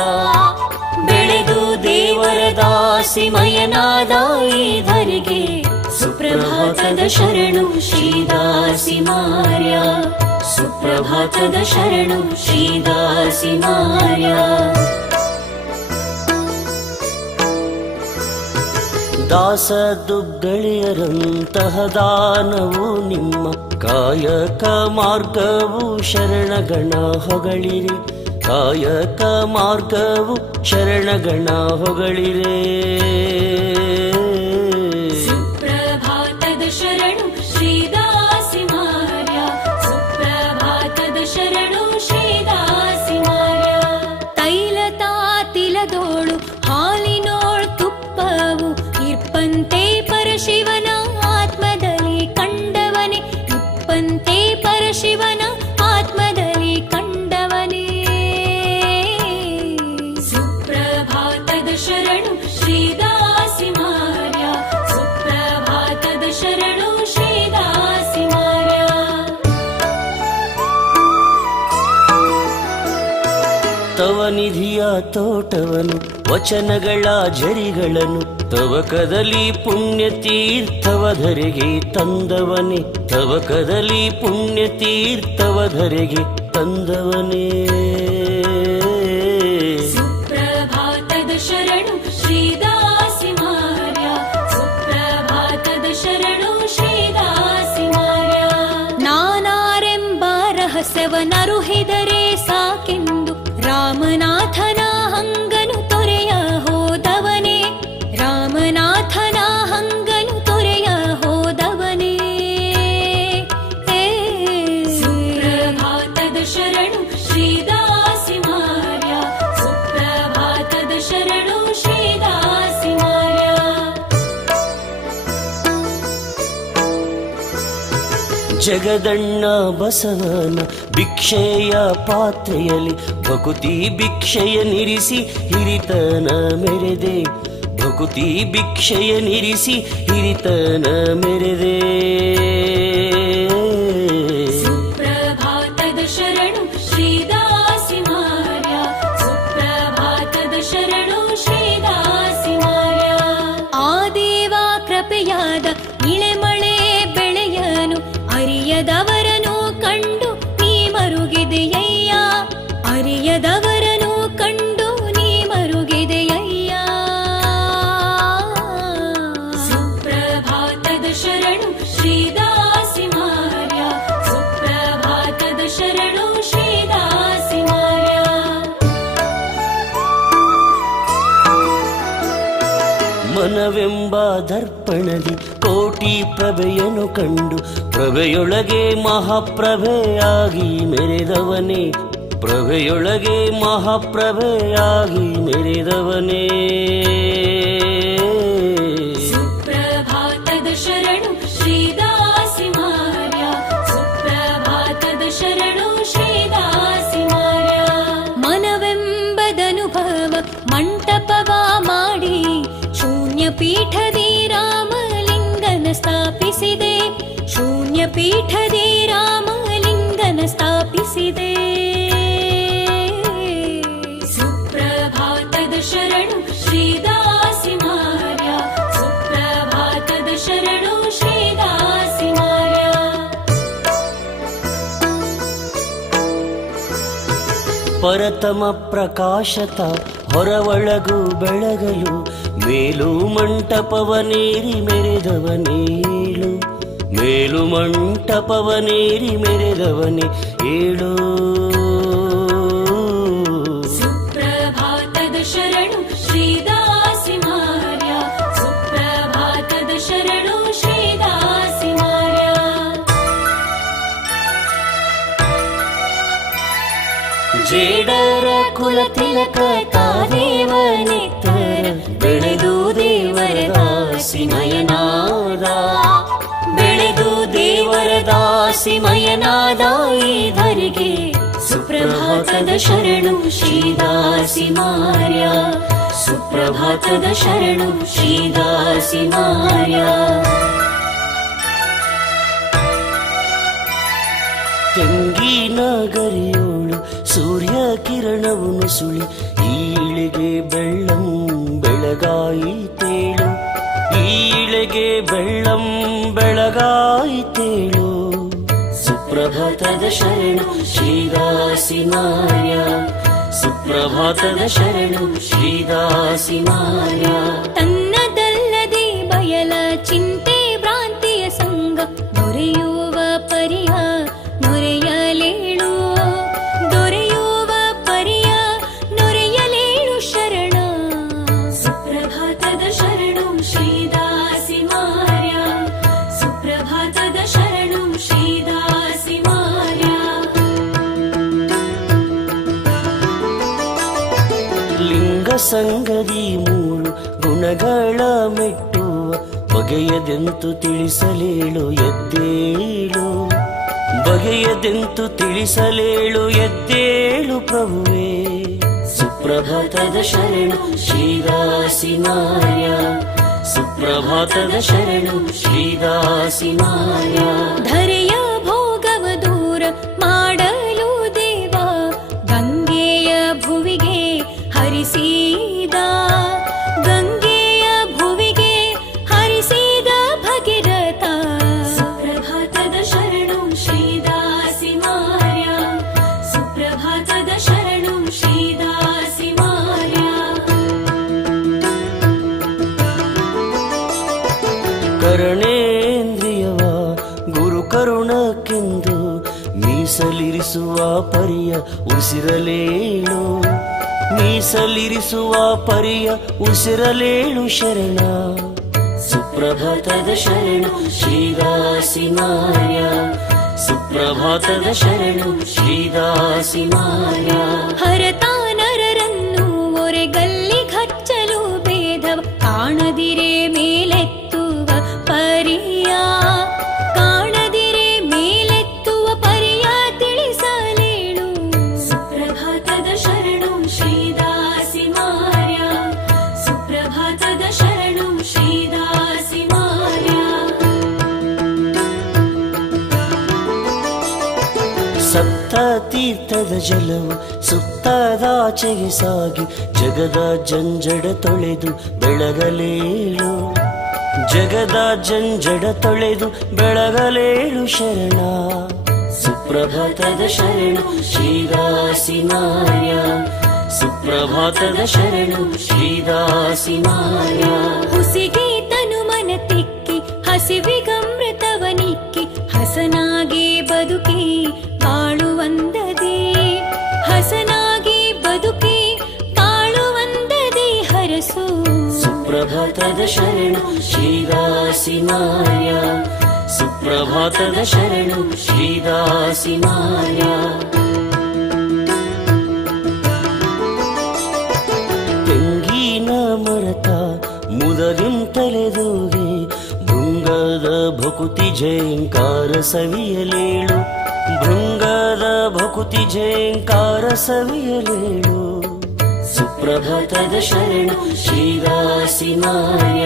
ಬೆಳೆದು ದೇವರ ದಾಸಿಮಯನಾದ ಈ ಧರಿಗೆ ಸುಪ್ರಭಾತದ ಶರಣು ಶ್ರೀದಾಸಿ ಮಾರ್ಯ, ಸುಪ್ರಭಾತದ ಶರಣು ಶ್ರೀದಾಸಿ ಮಾರ್ಯ. ದಾಸ ದುಗ್ಗಳಿಯರಂತಹ ದಾನವು ನಿಮ್ಮ ಕಾಯಕ ಮಾರ್ಗವು ಶರಣಗಣ ಹೊಗಳಿರೆ, ಕಾಯಕ ಮಾರ್ಗವು ಶರಣಗಣ ಹೊಗಳಿರೆ. ಸುಪ್ರಭಾತದ ಶರಣು ಶ್ರೀದಾಸಿ ಮಾರ್ಯ, ಸುಪ್ರಭಾತದ ಶರಣು ಶ್ರೀದಾಸಿ ಮಾರ್ಯ. ತೈಲ ತಾತಿಲದೋಳು ಹಾಲಿನೋಳ್ ತುಪ್ಪವು ಇರ್ಪಂತೆ ಪರಶಿವನ ಆತ್ಮದಲ್ಲಿ ಕಂಡವನೇ, ಇಪ್ಪಂತೆ ಪರಶಿವನ ಆತ್ಮದಲ್ಲಿ ಕಂಡವನೇ. ಸುಪ್ರಭಾತದ ಶರಣು ಶ್ರೀದಾಸಿ ಮಾರ್ಯ, ಸುಪ್ರಭಾತದ ಶರಣು ಶ್ರೀದಾಸಿ ಮಾರ್ಯ. ತವ ನಿಧಿಯ ತೋಟವನು ವಚನಗಳ ಝರಿಗಳನ್ನು ತವಕದಲ್ಲಿ ಪುಣ್ಯ ತೀರ್ಥವಧರೆಗೆ ತಂದವನೇ, ತವಕದಲ್ಲಿ ಪುಣ್ಯ ತೀರ್ಥವಧರೆಗೆ ತಂದವನೇ. ಸುಪ್ರಭಾತದ ಶರಣು ಶ್ರೀದಾಸಿ ಮಾರ್ಯ, ಸುಪ್ರಭಾತದ ಶರಣು ಶ್ರೀದಾಸಿ ಮಾರ್ಯ. ನಾನಾರೆಂಬ ರಹಸ್ಯವನರುಹಿದರೆ ಸಾಕೆಂದು ರಾಮನಾಥನ ಹಂಗನು ತೊರೆಯ ಹೋದವನೇ, ರಾಮನಾಥನ ಹಂಗನು ತೊರೆಯ ಹೋದವನೇ. ಸುಪ್ರಭಾತದ ಶರಣು ಶ್ರೀದಾಸಿ ಮಾರ್ಯ, ಸುಪ್ರಭಾತದ ಶರಣು ಶ್ರೀದಾಸಿ ಮಾರ್ಯ. ಜಗದಣ್ಣ ಬಸವನ ಭಿಕ್ಷೆಯ ಪಾತ್ರೆಯಲ್ಲಿ ಭಕುತಿ ಭಿಕ್ಷೆಯ ನಿರಿಸಿ ಹಿರಿತನ ಮೆರೆದೆ, ಭಕುತಿ ಭಿಕ್ಷೆಯ ನಿರಿಸಿ ಹಿರಿತನ ಮೆರೆದೆ. ಸುಪ್ರಭಾತದ ಶರಣು ಶ್ರೀದಾಸಿ ಮಾರ್ಯ, ಸುಪ್ರಭಾತದ ಶರಣು ಶ್ರೀದಾಸಿ ಮಾರ್ಯ. ಆ ದೇವ ಕೃಪೆಯಾದ ಇಳೆಮಳೆ ಬೆಳೆಯನು ಅರಿಯದವರನು ಕಂಡು ನೀ ಮರುಗಿದೆಯಯ್ಯ, ಅರಿಯದವರನು ಕಂಡು ನೀ ಮರುಗಿದೆಯಯ್ಯ. ಸುಪ್ರಭಾತದ ಶರಣು ಶ್ರೀದಾಸಿ ಮಾರ್ಯ, ಸುಪ್ರಭಾತದ ಶರಣು ಶ್ರೀದಾಸಿ ಮಾರ್ಯ. ಮನ ಮನವೆಂಬ ದರ್ಪಣದಿ ಕೋಟಿ ಪ್ರಭೆಯನ್ನು ಕಂಡು ಪ್ರಭೆಯೊಳಗೆ ಮಹಾಪ್ರಭೆಯಾಗಿ ಮೆರೆದವನೇ, ಪ್ರಭೆಯೊಳಗೆ ಮಹಾಪ್ರಭೆಯಾಗಿ ಮೆರೆದವನೇ. ಸುಪ್ರಭಾತದ ಶರಣು ಶ್ರೀದಾಸಿ ಮಾರ್ಯ, ಸುಪ್ರಭಾತದ ಶರಣು ಶ್ರೀದಾಸಿ ಮಾರ್ಯ. ಮನವೆಂಬದನುಭವ ಮಂಟಪವ ಮಾಡಿ ಶೂನ್ಯ ಪೀಠದಿ ರಾಮಲಿಂಗನ ಸ್ಥಾಪಿಸಿದೆ, ಶೂನ್ಯ ಪೀಠದಿ ರಾಮಲಿಂಗನ ಸ್ಥಾಪಿಸಿದೆ. ಸುಪ್ರಭಾತದ ಶರಣು ಶ್ರೀದಾಸಿ ಮಾರ್ಯ, ಸುಪ್ರಭಾತದ ಶರಣು ಶ್ರೀದಾಸಿ ಮಾರ್ಯ. ಪರತಮ ಪ್ರಕಾಶತ ಹೊರವಳಗು ಬೆಳಗಲು ಮೇಲು ಮಂಟಪವನೇರಿ ಮೆರೆದವನೇಳು, ಮೇಲು ಮಂಟಪವನೇರಿ ಮೆರೆದವನೇ ಏಳು. ಸುಪ್ರಭಾತದ ಶರಣು ಶ್ರೀದಾಸಿ ಮಾರ್ಯ, ಸುಪ್ರಭಾತದ ಶರಣು ಶ್ರೀದಾಸಿ ಮಾರ್ಯ. ಜೇಡರ ಕುಲ ತಿಲಕ ತಾದೇವನೆತ್ತರ ಬೆಳೆದು ದೇವರ ದಾಸಿಮಯನಾದ, ಬೆಳೆದು ದೇವರ ದಾಸಿಮಯನಾದ ಈ ಧರಿಗೆ ಸುಪ್ರಭಾತದ ಶರಣು ಶ್ರೀದಾಸಿ ಮಾರ್ಯ, ಸುಪ್ರಭಾತದ ಶರಣು ಶ್ರೀದಾಸಿ ಮಾರ್ಯ. ತೆಂಗಿನ ಗರಿಯೋಳು ಸೂರ್ಯ ಕಿರಣವು ನುಸುಳಿ ಈಳಿಗೆ ಬೆಳ್ಳಂ ಬೆಳಗಾಯಿತೇಳು, ಈಳಿಗೆ ಬೆಳ್ಳಂ ಬೆಳಗಾಯಿತೇಳು. ಸುಪ್ರಭಾತದ ಶರಣು ಶ್ರೀದಾಸಿ ಮಾರ್ಯ, ಸುಪ್ರಭಾತದ ಶರಣು ಶ್ರೀದಾಸಿ ಮಾರ್ಯ. ತನ್ನದಲ್ಲದೆ ಬಯಲ ಚಿಂತೆ ಭ್ರಾಂತಿಯ ಸಂಗ ದೊರೆಯುವ ಪರಿಯ ನೊರೆಯಲೇಳು, ದೊರೆಯುವ ಪರಿಯ ನೊರೆಯಲೇಳು ಶರಣ. ಸುಪ್ರಭಾತದ ಶರಣು ಶ್ರೀದಾಸಿ ಮಾರ್ಯ, ಸುಪ್ರಭಾತದ ಶರಣು ಶ್ರೀದಾಸಿ ಮಾರ್ಯ. ಲಿಂಗ ಸಂಗದಿ ಮೂರು ಗುಣಗಳ ಮೆಟ್ಟುವ ಬಗೆಯದೆಂತು ತಿಳಿಸಲೇಳು ಎದ್ದೇಳು, ಬಗೆಯದೆಂತು ತಿಳಿಸಲೇಳು ಎದ್ದೇಳು ಪ್ರಭುವೇ. ಸುಪ್ರಭಾತದ ಶರಣು ಶ್ರೀದಾಸಿ ಮಾರ್ಯ, ಸುಪ್ರಭಾತದ ಶರಣು ಶ್ರೀದಾಸಿ ಮಾರ್ಯ. ಧರೆಯ ಭೋಗವ ದೂರ ಮಾಡಲು ದೇವ ಗಂಗೆಯ ಭುವಿಗೆ ಹರಿಸಿದ, ಗಂಗೆಯ ಭುವಿಗೆ ಹರಿಸಿದ ಭಗೀರಥ. ಸುಪ್ರಭಾತದ ಶರಣು ಶ್ರೀದಾಸಿ ಮಾರ್ಯ, ಸುಪ್ರಭಾತದ ಶರಣು ಶ್ರೀದಾಸಿ ಮಾರ್ಯ. ಕರಣೇಂದ್ರಿಯವ ಗುರು ಕರುಣಕ್ಕೆಂದು ಮೀಸಲಿರಿಸುವ ಪರಿಯ ಉಸಿರಲೇಳು, ಮೀಸಲಿರಿಸುವ ಪರಿಯ ಉಸಿರಲೇಳು ಶರಣ. ಸುಪ್ರಭಾತದ ಶರಣು ಶ್ರೀದಾಸಿ ಮಾರ್ಯ, ಸುಪ್ರಭಾತದ ಶರಣು ಶ್ರೀದಾಸಿ ಮಾರ್ಯ. ಹರತಾನರರನ್ನು ಒರೆಗಲ್ಲಿ ಹಚ್ಚಲು ಭೇದವ ಕಾಣದಿರೆ ಮೇಲೆತ್ತುವ ಪರಿಯ, ಕಾಣದಿರೆ ಮೇಲೆತ್ತುವ ಪರಿಯ ತಿಳಿಸಲೇಳು. ಸುಪ್ರಭಾತದ ಶರಣು ಶ್ರೀದಾಸಿ ಮಾರ್ಯ, ಸುಪ್ರಭಾತದ ಶರಣು ಶ್ರೀದಾಸಿ ಮಾರ್ಯ. ಸಪ್ತ ತೀರ್ಥದ ಜಲವು ಸುತ್ತದಾಚೆಗೆ ಸಾಗಿ ಜಗದ ಜಂಜಡ ತೊಳೆದು ಬೆಳಗಲೇಳು, ಜಗದ ಜಂಜಡ ತೊಳೆದು ಬೆಳಗಲೇಳು ಶರಣ. ಸುಪ್ರಭಾತದ ಶರಣು ಶ್ರೀದಾಸಿ ಮಾರ್ಯ, ಸುಪ್ರಭಾತದ ಶರಣು ಶ್ರೀದಾಸಿ ಮಾರ್ಯ. ಹುಸಿಗೆ ತನು ಮನ ತಿಕ್ಕಿ ಹಸಿವಿಗಮೃತವನಿಕ್ಕಿ ಹಸನಾಗಿ ಬದುಕಿ ಬಾಳುವಂದದಿ, ಹಸನಾಗಿ ಬದುಕಿ ಬಾಳುವಂದದಿ ಹರಸು. ಸುಪ್ರಭಾತದ ಶರಣು ಶ್ರೀದಾಸಿ ಮಾಯ, ಸುಪ್ರಭಾತದ ಶರಣು ಶ್ರೀದಾಸಿ ಮಾಯ. ತೆಂಗಿನ ಮರತ ಮುದರಿಂತಲೆದೋಗೆ ಭೃಂಗದ ಭಕುತಿ ಜಯಂಕಾರ ಸವಿಯಲೇಳು, ಭೃಂಗದ ಭಕುತಿ ಜಯಂಕಾರ ಸವಿಯಲೇಳು. ಸುಪ್ರಭಾತದ ಶರಣು ಶ್ರೀದಾಸಿ ಮಾಯ,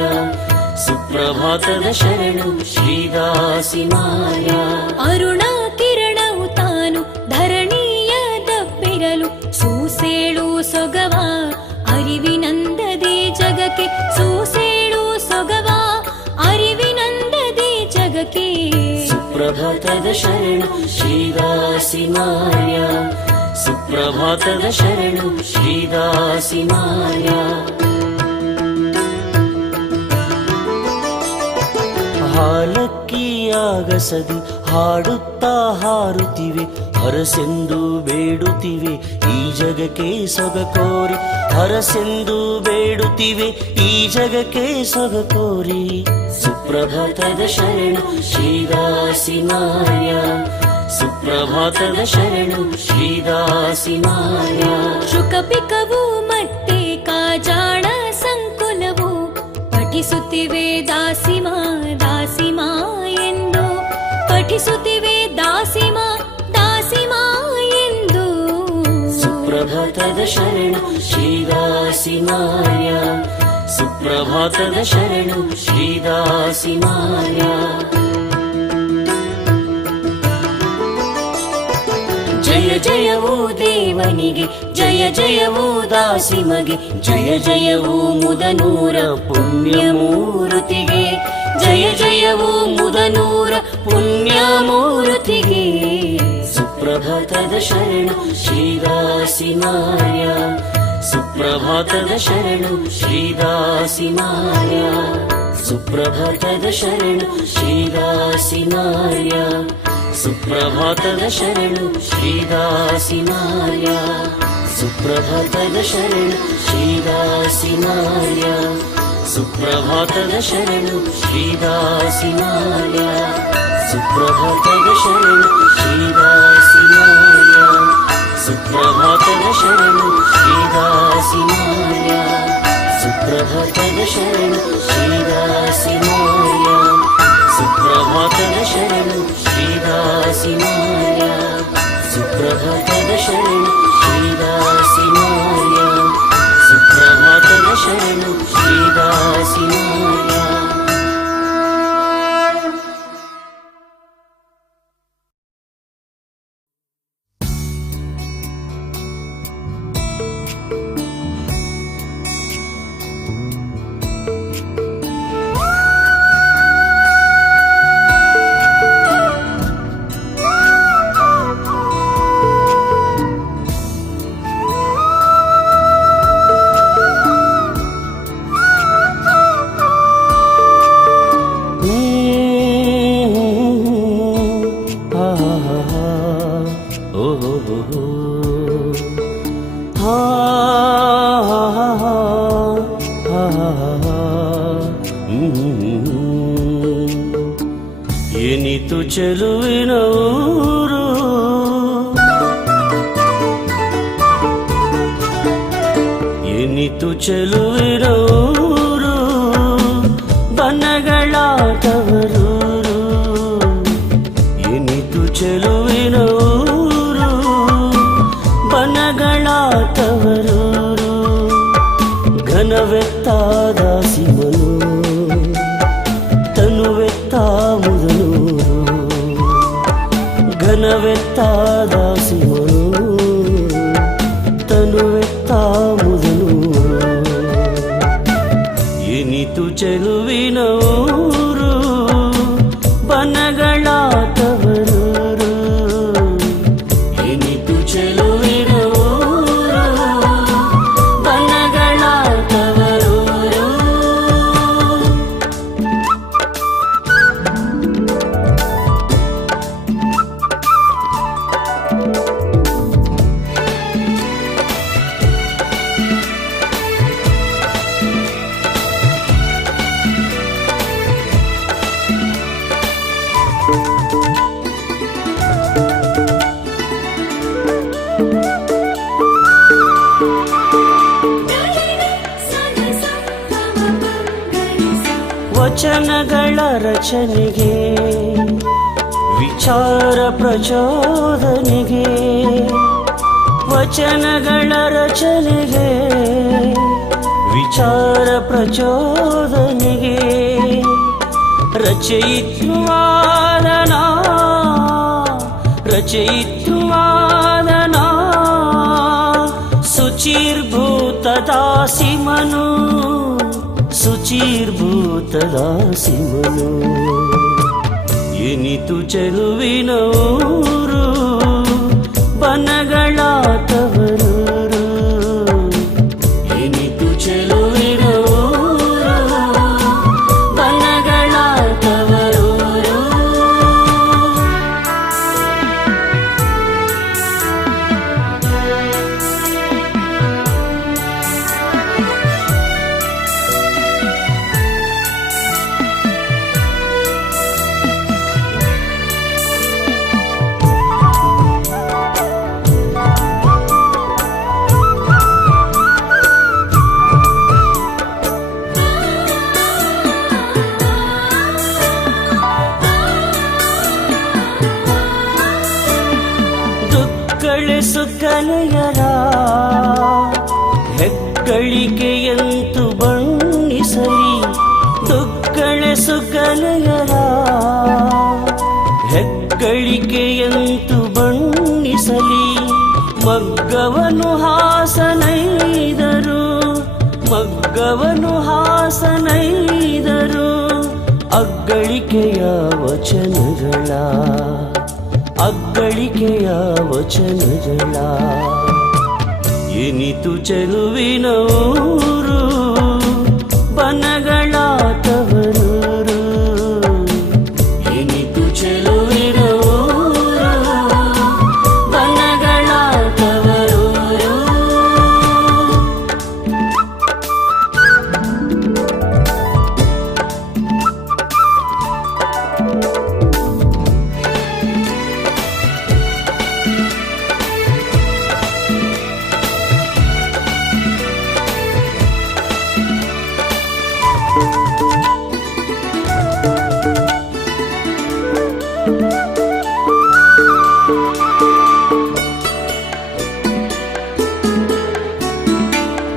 ಸುಪ್ರಭಾತದ ಶರಣು ಶ್ರೀದಾಸಿ ಮಾಯ. ಅರುಣ ಕಿರಣವು ತಾನು ಧರಣಿಯ ದಬ್ಬಿರಲು ಸೂಸೇಳು ಸೊಗವ ಅರಿವಿನಂದದೆ ಜಗಕ್ಕೆ, ಸೂಸೇಳು ಸೊಗವ ಅರಿವಿನಂದದೆ ಜಗಕ್ಕೆ. ಸುಪ್ರಭಾತದ ಶರಣು ಶ್ರೀದಾಸಿ ಮಾಯ, ಸುಪ್ರಭಾತದ ಶರಣು ಶ್ರೀದಾಸಿ ಮಾಯ. ಹಾಲಕ್ಕಿಯಾಗಸದಿ ಹಾಡುತ್ತಾ ಹಾರುತ್ತಿವೆ, ಹರಸೆಂದು ಬೇಡುತ್ತಿವೆ ಈ ಜಗಕ್ಕೆ ಸೊಗ ಕೋರಿ, ಹರಸೆಂದು ಬೇಡುತ್ತಿವೆ ಈ ಜಗಕ್ಕೆ ಸೊಗ ಕೋರಿ. ಸುಪ್ರಭಾತದ ಶರಣು ಶ್ರೀದಾಸಿ ಮಾಯ, ಸುಪ್ರಭಾತದ ಶರಣು ಶ್ರೀದಾಸಿ ಮಾಯ. ಶುಕಪಿಕವು ಮತ್ತೆ ಕಾಜಾಣ ಸಂಕುಲವು ಪಠಿಸುತ್ತಿವೆ ದಾಸಿಮಾ ದಾಸಿಮಾ ಎಂದು, ಪಠಿಸುತ್ತಿವೆ ದಾಸಿಮಾ ದಾಸಿಮಾ ಎಂದು. ಸುಪ್ರಭಾತದ ಶರಣು ಶ್ರೀದಾಸಿ ಮಾಯ, ಸುಪ್ರಭಾತದ ಶರಣು ಶ್ರೀದಾಸಿ ಮಾಯ. ಜಯ ಜಯವೋ ದೇವನಿಗೆ, ಜಯ ಜಯವೋ ದಾಸಿಮಗೆ, ಜಯ ಜಯವೋ ಮುದನೂರ ಪುಣ್ಯಮೂರುತಿಗೆ, ಜಯ ಜಯವೋ ಮುದನೂರ ಪುಣ್ಯಮೂರುತಿಗೆ. ಸುಪ್ರಭಾತದ ಶರಣು ಶ್ರೀದಾಸಿ ಮಾಯ, ಸುಪ್ರಭಾತದ ಶರಣು ಶ್ರೀದಾಸಿ ಮಾಯ. ಸುಪ್ರಭಾತದ ಶರಣು ಶ್ರೀದಾಸಿ ಮಾಯ, ಸುಪ್ರಭಾತದ ಶರಣು ಶ್ರೀದಾಸಿ ಮಾಯ. ಸುಪ್ರಭಾತದ ಶರಣು ಶ್ರೀದಾಸಿ ಮಾಯ, ಸುಪ್ರಭಾತದ ಶರಣು ಶ್ರೀದಾಸಿ ಮಾಯ. ಸುಪ್ರಭಾತದ ಶರಣು ಶ್ರೀದಾಸಿ ಮಾಯ, ಸುಪ್ರಭಾತದ ಶರಣು ಶ್ರೀದಾಸಿ ಮಾಯ. ಸುಪ್ರಭಾತದ ಶರಣು ಶ್ರೀದಾಸಿ ಮಾಯ, ಸುಪ್ರಭಾತದ ಶರಣು ಶ್ರೀದಾಸಿ ಮಾಯ. ಸುಪ್ರಭಾತದ ಶರಣು ಶ್ರೀದಾಸಿ ಮಾಯ, ಸುಪ್ರಭಾತದ ಶರಣು ಶ್ರೀದಾಸಿ ಮಾಯ. ಎನಿತು ಚೆಲುವಿನ ಊರು, ಎನಿತು ಚೆಲುವಿನ ಊರು, ಬನಗಳ ತವರೂರು. ಎನಿತು ಚೆಲುವಿನ ಊರು, ಬನಗಳ ತವರೂರು. ಘನವೆತ್ತಾದ ಸಿಮನು, ತನುವೆತ್ತ ಮುದನೂರು. ಘನವೆತ್ತಾದ ಸಿಮನು, ತನುವೆತ್ತ ಮುದನೂರು. ಎನಿತು ಚೆಲುವಿನ ಊರು, ಬನಗಳ ತವರೂರು. ಎನಿತು ಚೆಲುವಿನ ಊರು, ಬನಗಳ ತವರೂರು. ವಚನಗಳ ರಚನೆಗೆ ವಿಚಾರ ಪ್ರಚೋದನೆಗೆ ವಚನಗಳ ರಚನೆಗೆ ವಿಚಾರ ಪ್ರಚೋದನೆಗೆ ರಚಯಿತ್ವಾದನಾ ರಚಯಿತ್ವಾದನಾ ಶುಚಿರ್ಭೂತದಾಸಿ ಮನು ಶುಚಿರ್ಭೂತದಾಸಿ ಮನು ಎನಿತು ಚೆಲುವಿನ ಊರು ಬನಗಳ ತವರೂರು ಎನಿತು ಚೆಲುವಿನ ಊರು ಬನಗಳ ತವರೂರು ದುಃಖಳಿಸು ಕಲೆಯರ ಹೆಗ್ಗಳಿಕೆಯಂತು ಬಣ್ಣಿಸಲಿ ದುಃಖಳಿಸು ಕಲೆಯರ ಹೆಗ್ಗಳಿಕೆಯಂತು ಬಣ್ಣಿಸಲಿ ಮಗ್ಗವನು ಹಾಸನೈದರು ಮಗ್ಗವನು ಹಾಸನೈದರು ಅಗ್ಗಳಿಕೆಯ ವಚನಗಳ ಅಗ್ಗಳಿಕೆಯ ವಚನಗಳ ಎನಿತು ಚೆಲುವಿನ ಊರು ಬನಗಳ ತವರೂರು ಎನಿತು ಚೆಲುವಿನ ಊರು ಬನಗಳ ತವರೂರು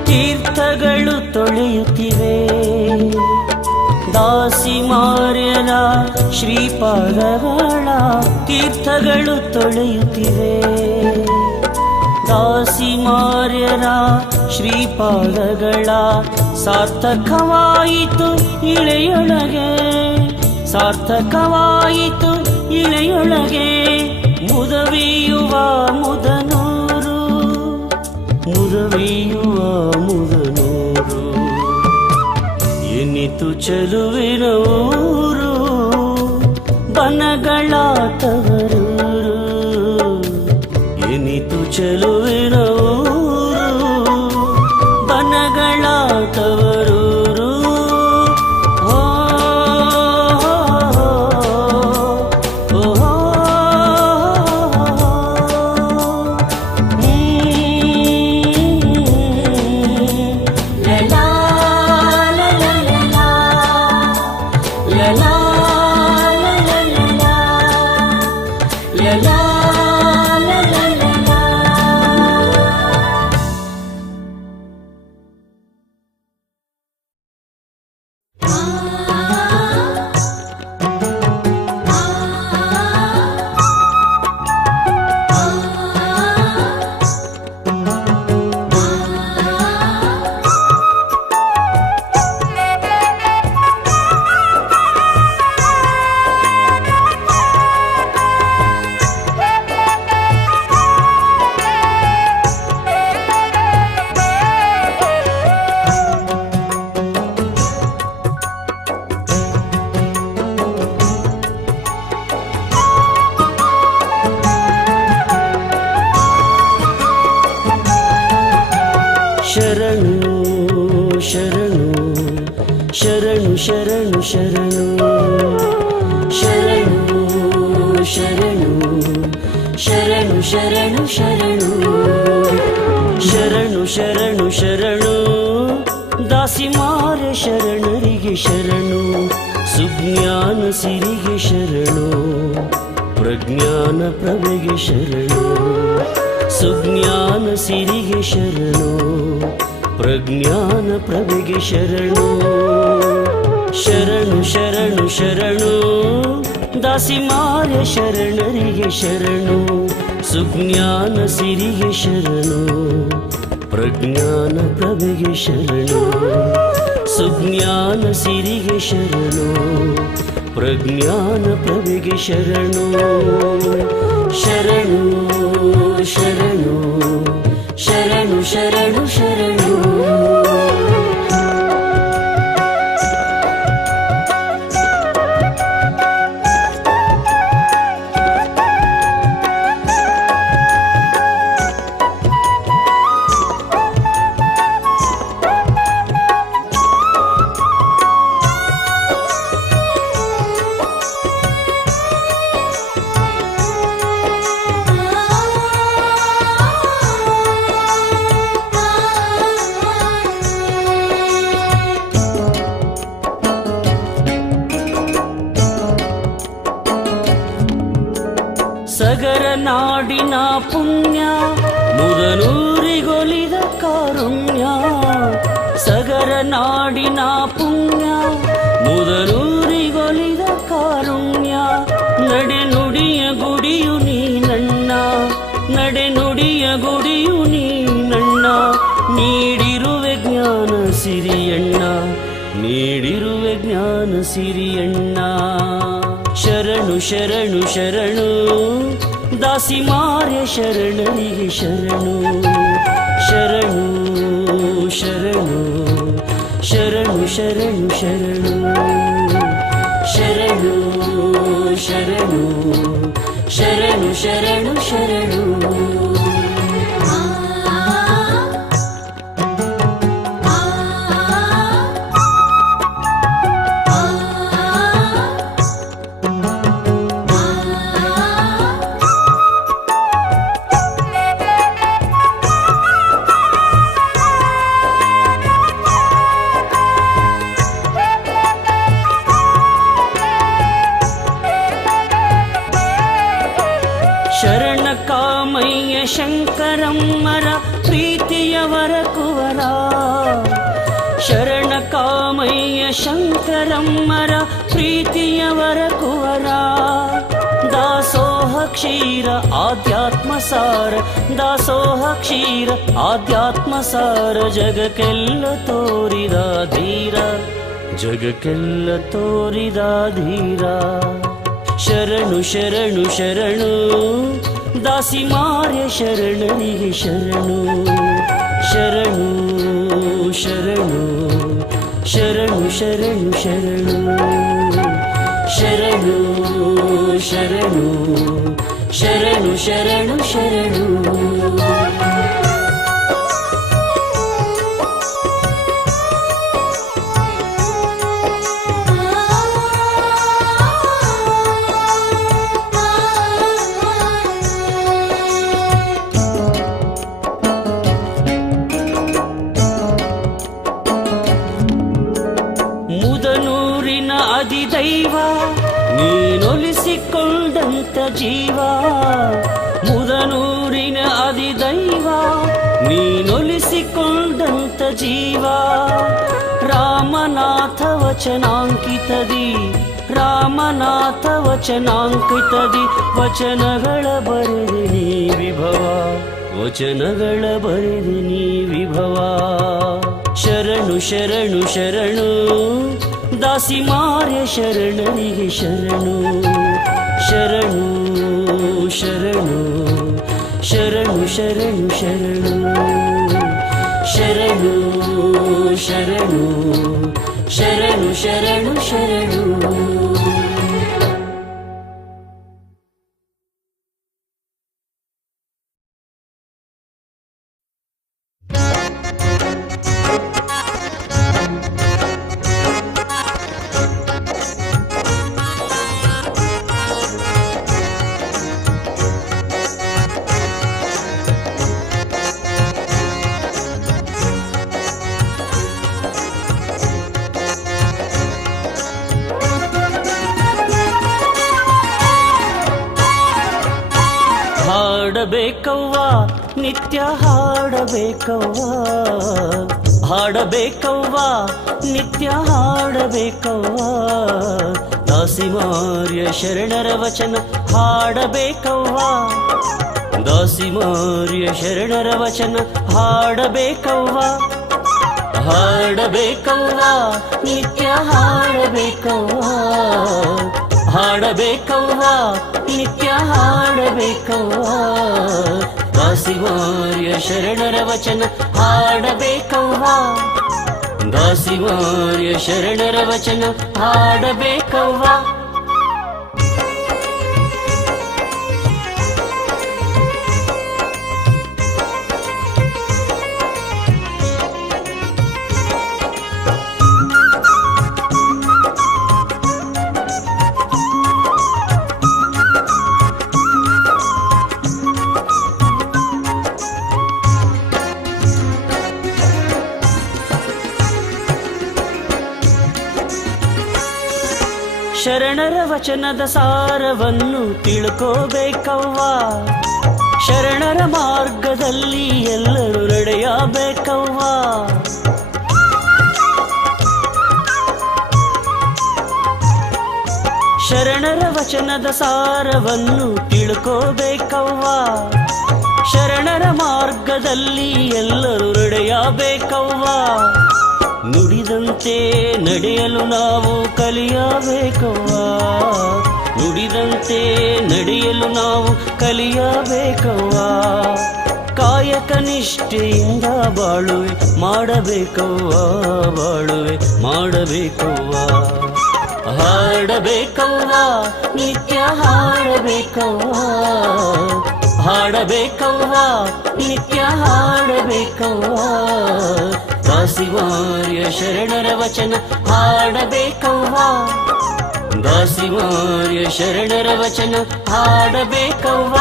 ತೀರ್ಥಗಳು ತೊಳೆಯುತ್ತಿವೆ ದಾಸಿಮಾರ್ಯರ ಶ್ರೀಪಾದಗಳ ತೀರ್ಥಗಳು ತೊಳೆಯುತ್ತಿವೆ ದಾಸಿಮಾರ್ಯರ ಶ್ರೀಪಾದಗಳ ಸಾರ್ಥಕವಾಯಿತು ಇಳೆಯೊಳಗೆ ಸಾರ್ಥಕವಾಯಿತು ಇಳೆಯೊಳಗೆ ಮುದವಿಯುವ ಮುದನೂರು ಮುದವಿಯುವ ಮುದನೂರು ಎನಿತು ಚೆಲುವಿನ ಊರು ಬನಗಳ ತವರೂರು ಎನಿತು ಚೆಲುವಿನ ಊರು ಬನಗಳ ತವರೂರು ಓ ಶರಣು ಶರಣು ಶರಣು ಶರಣು ಶರಣು ಶರಣು ಶರಣು ಶರಣು ಶರಣು ಶರಣು ಶರಣು ಶರಣು ದಾಸಿಮಾರ ಶರಣರಿಗೆ ಶರಣು ಸುಜ್ಞಾನ ಸಿರಿಗೆ ಶರಣು ಪ್ರಜ್ಞಾನ ಪ್ರಭೆಗೆ ಶರಣು ಸುಜ್ಞಾನ ಸಿರಿಗೆ ಶರಣು ಪ್ರಜ್ಞಾನ ಪ್ರಭೆಗೆ ಶರಣು ಶರಣು ಶರಣು ಶರಣು ದಾಸಿ ಮಾರ್ಯ ಶರಣರಿಗೆ ಶರಣು ಸುಜ್ಞಾನ ಸಿರಿಗೆ ಶರಣು ಪ್ರಜ್ಞಾನ ಪ್ರಭೆಗೆ ಶರಣು ಸುಜ್ಞಾನ ಸಿರಿಗೆ ಶರಣು ಪ್ರಜ್ಞಾನ ಪ್ರಭೆಗೆ ಶರಣು ಶರಣು ಶರಣು ಶರಣು ಶರಣು ಶರಣು ಸಗರ ನಾಡಿನ ಪುಣ್ಯ ಮುದನೂರಿಗೊಲಿದ ಕಾರುಣ್ಯ ಸಗರ ನಾಡಿನ ಪುಣ್ಯ ಮುದನೂರಿಗೊಲಿದ ಕಾರುಣ್ಯ ನಡೆ ನುಡಿಯ ಗುಡಿಯು ನೀನಣ್ಣ ನಡೆ ನುಡಿಯ ಗುಡಿಯು ನೀನಣ್ಣ ನೀಡಿರುವೆ ಜ್ಞಾನ ಸಿರಿಯಣ್ಣ ನೀಡಿರುವೆ ಜ್ಞಾನ ಸಿರಿಯಣ್ಣ ಶರಣು ಶರಣು ಶರಣು ದಾಸಿ ಮಾರ್ಯ ಶರಣರಿಗೆ ಶರಣು ಶರಣು ಶರಣು ಶರಣು ಶರಣು ಶರಣು ಶರಣು ಶರಣು ಶರಣು ಶರಣು ಶರಣು ಶರಣ ಕಾಮಯ್ಯ ಶಂಕರಮ್ಮರ ಪ್ರೀತಿಯವರ ಕುವರ ಶರಣ ಕಾಮಯ್ಯ ಶಂಕರಮ್ಮರ ಪ್ರೀತಿಯವರ ಕುವರ ದಾಸೋಹ ಕ್ಷೀರ ಆಧ್ಯಾತ್ಮ ಸಾರ ದಾಸೋಹ ಕ್ಷೀರ ಆಧ್ಯಾತ್ಮ ಸಾರ ಜಗಕ್ಕೆಲ್ಲ ತೋರಿದ ಧೀರ ಜಗಕ್ಕೆಲ್ಲ ತೋರಿದ ಧೀರ ಶರಣು ಶರಣು ಶರಣು ದಾಸಿ ಮಾರ್ಯ ಶರಣರಿಗೆ ಶರಣು ಶರಣು ಶರಣು ಶರಣು ಶರಣು ಶರಣು ಶರಣು ಶರಣು ಶರಣು ಶರಣು ಶರಣು ಮುದನೂರಿನ ಅಧಿದೈವ ನೀನೊಲಿಸಿಕೊಂಡಂತ ಜೀವ ಮುದನೂರಿನ ಅಧಿದೈವ ನೀನೊಲಿಸಿಕೊಂಡಂತ ಜೀವ ರಾಮನಾಥ ವಚನಾಂಕಿತದಿ ರಾಮನಾಥ ವಚನಾಂಕಿತದಿ ವಚನಗಳ ಬರೆದು ನೀ ವಿಭವ ವಚನಗಳ ಬರೆದು ನೀ ವಿಭವ ಶರಣು ಶರಣು ಶರಣು ದಾಸಿ ಮಾರ್ಯ ಶರಣರಿಗೆ ಶರಣು ಶರಣು ಶರಣು ಶರಣು ಶರಣು ಶರಣು ಶರಣು ಶರಣು ಶರಣು ಶರಣು ಶರಣು ಹಾಡಬೇಕವ್ವ ನಿತ್ಯ ಹಾಡಬೇಕವ್ವ, ಹಾಡಬೇಕವ್ವ ನಿತ್ಯ ಹಾಡಬೇಕವ್ವ. ದಾಸಿಮಾರ್ಯ ಶರಣರ ವಚನ ಹಾಡಬೇಕವ್ವ, ದಾಸಿಮಾರ್ಯ ಶರಣರ ವಚನ ಹಾಡಬೇಕವ್ವ, ಹಾಡಬೇಕವ್ವ ನಿತ್ಯ ಹಾಡಬೇಕವ್ವ, ಹಾಡಬೇಕವ್ವ ನಿತ್ಯ ಹಾಡಬೇಕವ್ವ. ದಾಸಿಮಾರ್ಯ ಶರಣರ ವಚನ ಹಾಡಬೇಕವ್ವ, ದಾಸಿಮಾರ್ಯ ಶರಣರ ವಚನ ಹಾಡಬೇಕವ್ವ. ಶರಣರ ವಚನದ ಸಾರವನ್ನು ತಿಳ್ಕೋಬೇಕವ್ವ, ಶರಣರ ಮಾರ್ಗದಲ್ಲಿ ಎಲ್ಲರೂ ನಡೆಯಬೇಕವ್ವ. ಶರಣರ ವಚನದ ಸಾರವನ್ನು ತಿಳ್ಕೋಬೇಕವ್ವ, ಶರಣರ ಮಾರ್ಗದಲ್ಲಿ ಎಲ್ಲರೂ ನಡೆಯಬೇಕವ್ವ. ನುಡಿದಂತೆ ನಡೆಯಲು ನಾವು ಕಲಿಯಬೇಕವ್ವ, ನುಡಿದಂತೆ ನಡೆಯಲು ನಾವು ಕಲಿಯಬೇಕವ್ವ. ಕಾಯಕ ನಿಷ್ಠೆಯಿಂದ ಬಾಳುವೆ ಮಾಡಬೇಕವ್ವ, ಬಾಳುವೆ ಮಾಡಬೇಕವ್ವ. ಹಾಡಬೇಕವ್ವ ನಿತ್ಯ ಹಾಡಬೇಕವ್ವ, ಹಾಡಬೇಕವ್ವ ನಿತ್ಯ ಹಾಡಬೇಕವ್ವ. ದಾಸಿಮಾರ್ಯ ಶರಣರ ವಚನ ಹಾಡಬೇಕವ್ವ, ದಾಸಿಮಾರ್ಯ ಶರಣರ ವಚನ ಹಾಡಬೇಕವ್ವ.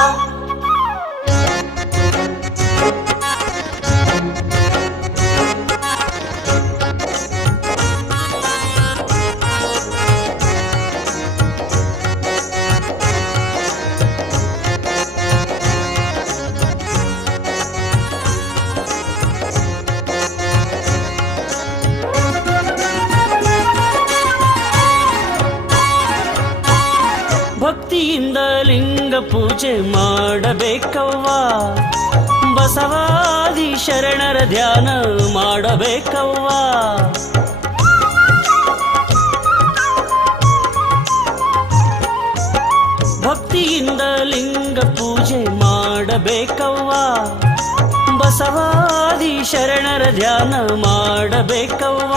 ಭಕ್ತಿಯಿಂದ ಲಿಂಗ ಪೂಜೆ ಮಾಡಬೇಕವ್ವ, ಬಸವಾದಿ ಶರಣರ ಧ್ಯಾನ ಮಾಡಬೇಕವ್ವ. ಭಕ್ತಿಯಿಂದ ಲಿಂಗ ಪೂಜೆ ಮಾಡಬೇಕವ್ವ, ಬಸವಾದಿ ಶರಣರ ಧ್ಯಾನ ಮಾಡಬೇಕವ್ವ.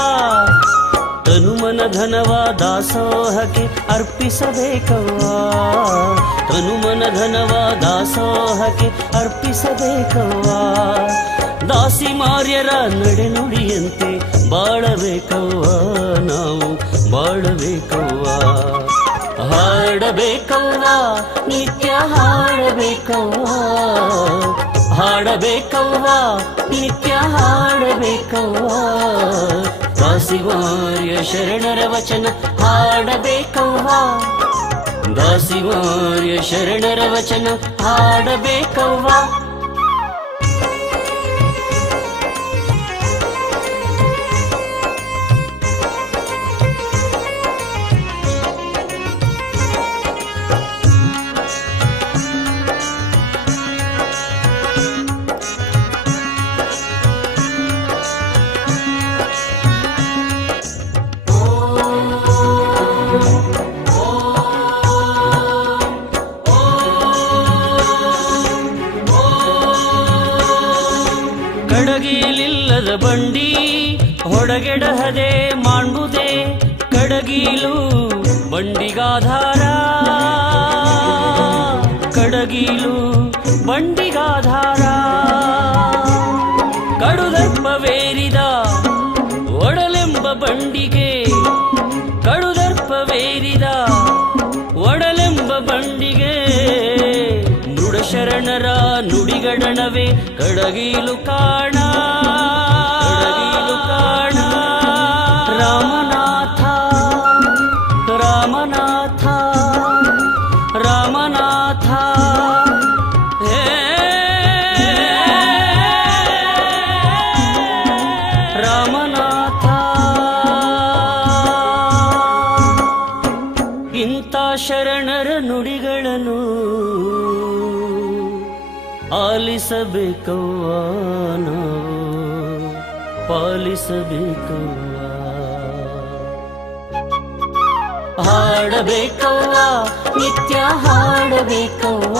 ತನುಮನ ಧನವ ದಾಸೋಹಕ್ಕೆ ಅರ್ಪಿಸಬೇಕವ್ವ, ತನುಮನ ಧನವ ದಾಸೋಹಕ್ಕೆ ಅರ್ಪಿಸಬೇಕವ್ವ. ದಾಸಿಮಾರ್ಯರ ನಡೆನುಡಿಯಂತೆ ಬಾಳಬೇಕವ್ವ, ನಾವು ಬಾಳಬೇಕವ್ವ. ಹಾಡಬೇಕವ್ವ ನಿತ್ಯ ಹಾಡಬೇಕವ್ವ, ಹಾಡಬೇಕವ್ವ ನಿತ್ಯ ಹಾಡಬೇಕವ್ವ. ದಾಸಿಮಾರ್ಯ ಶರಣರ ವಚನ ಹಾಡಬೇಕವ್ವ, ದಾಸಿಮಾರ್ಯ ಶರಣರ ವಚನ ಹಾಡಬೇಕವ್ವ. ಕಡಗಿಲಿಲ್ಲದ ಬಂಡಿ ಹೊಡಗೆಡಹದೆ ಮಾಡ್ಬುದೆ, ಕಡಗಿಲು ಬಂಡಿಗಾಧಾರ, ಕಡಗಿಲು ಬಂಡಿಗಾಧಾರ. ಕಡುದರ್ಪವೇರಿದ ಒಡಲೆಂಬ ಬಂಡಿಗೆ, ಕಡುದರ್ಪವೇರಿದ ಒಡಲೆಂಬ ಬಂಡಿಗೆ. ಮೃಡ ಶರಣರ ನುಡಿಗಡಣವೇ ಕಡಗಿಲು ಕಾಣ, ಕಡಗಿಲು ಕಾಣ. ರಾಮನಾಥ ರಾಮನಾಥ ರಾಮನಾಥ ಹೇ ಇಂಥ ಶರಣರ ನುಡಿಗಳನ್ನು ಆಲಿಸಬೇಕವ್ವ ನಾವು ಪಾಲಿಸಬೇಕವ್ವ. ಹಾಡಬೇಕವ್ವ ನಿತ್ಯ ಹಾಡಬೇಕವ್ವ,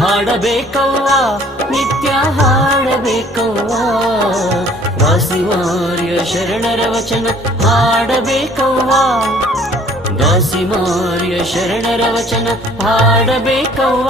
ಹಾಡಬೇಕವ್ವ ನಿತ್ಯ ಹಾಡಬೇಕವ್ವ. ದಾಸಿಮಾರ್ಯ ಶರಣರ ವಚನ ಹಾಡಬೇಕವ್ವ, ದಾಸಿಮಾರ್ಯ ಶರಣರ ವಚನ ಹಾಡಬೇಕವ್ವ.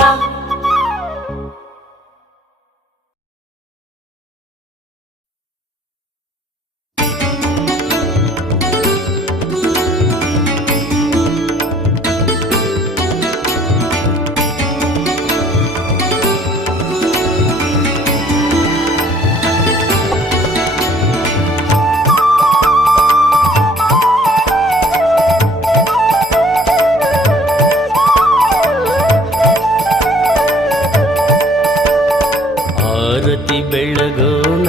ಆರತಿ ಬೆಳಗೋಣ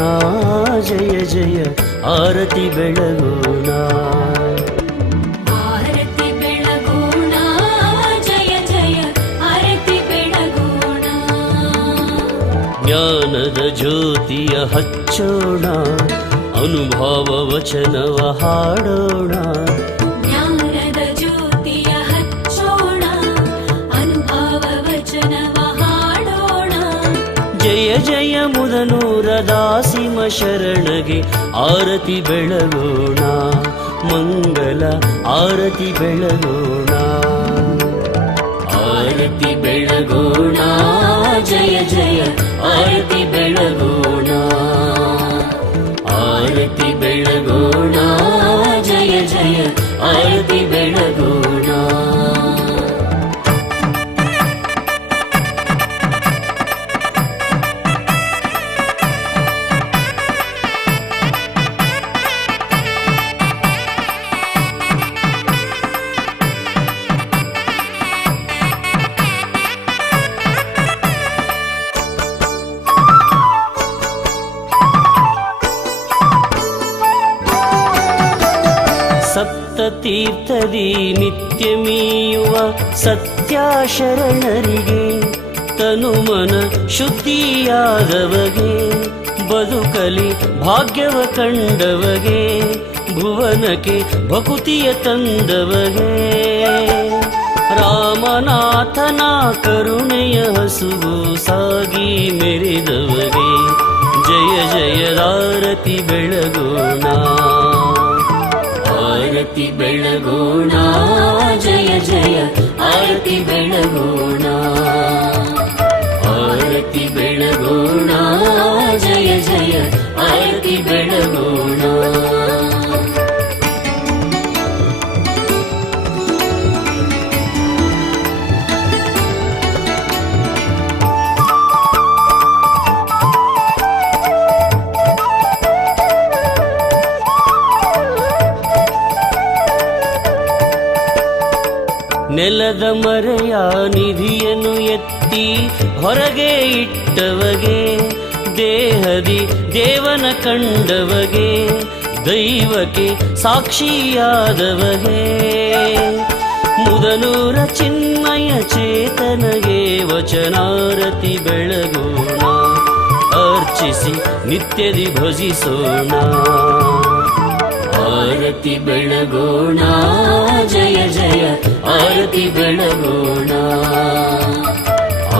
ಜಯ ಜಯ ಆರತಿ ಬೆಳಗೋಣ, ಆರತಿ ಬೆಳಗೋಣ ಜಯ ಜಯ ಆರತಿ ಬೆಳಗೋಣ. ಜ್ಞಾನದ ಜ್ಯೋತಿಯ ಹಚ್ಚೋಣ, ಅನುಭವ ವಚನವ ಹಾಡೋಣ. ಜ್ಞಾನದ ಜ್ಯೋತಿಯ ಹಚ್ಚೋಣ, ಅನುಭವ ವಚನವ ಹಾಡೋಣ. ಜಯ ಜಯ ಮುದನೂರ ದಾಸಿಮ ಶರಣಗೆ ಆರತಿ ಬೆಳಗೋಣ, ಮಂಗಲ ಆರತಿ ಬೆಳಗೋಣ. ಆರತಿ ಬೆಳಗೋಣ ಜಯ ಜಯ ಆರತಿ ಬೆಳಗೋಣ, ಆರತಿ ಬೆಳಗೋಣ ಜಯ ಜಯ ಆರತಿ ಬೆಳಗೋಣ. ಸಪ್ತ ತೀರ್ಥದಿ ನಿತ್ಯ ಮೀಯುವ ಸತ್ಯ ಶರಣರಿಗೆ, ತನುಮನ ಶುದ್ಧಿಯಾದವಗೆ, ಬದುಕಲಿ ಭಾಗ್ಯವ ಕಂಡವಗೆ, ಭುವನಕ್ಕೆ ಭಕುತಿಯ ತಂದವಗೆ. ರಾಮನಾಥನ ಕರುಣೆಯ ಹಸುವು ಸಾಗಿ ಮೆರೆದವಗೆ, ಜಯ ಜಯದಾರತಿ ಬೆಳಗೋಣ, ಆರತಿ ಬೆಳಗೋಣ ಜಯ ಜಯ ಆರತಿ ಬೆಳಗೋಣ, ಆರತಿ ಬೆಳಗೋಣ ಜಯ ಜಯ ಆರತಿ ಬೆಳಗೋಣ. ನೆಲದ ಮರೆಯ ನಿಧಿಯನ್ನು ಎತ್ತಿ ಹೊರಗೆ ಇಟ್ಟವಗೆ, ದೇಹದಿ ದೇವನ ಕಂಡವಗೆ, ದೈವಕ್ಕೆ ಸಾಕ್ಷಿಯಾದವಗೆ, ಮುದನೂರ ಚಿನ್ಮಯ ಚೇತನಗೆ ವಚನಾರತಿ ಬೆಳಗೋಣ, ಅರ್ಚಿಸಿ ನಿತ್ಯದಿ ಭಜಿಸೋಣ. ಆರತಿ ಬೆಳಗೋಣ ಜಯ ಜಯ ಆರತಿ ಬೆಳಗೋಣ,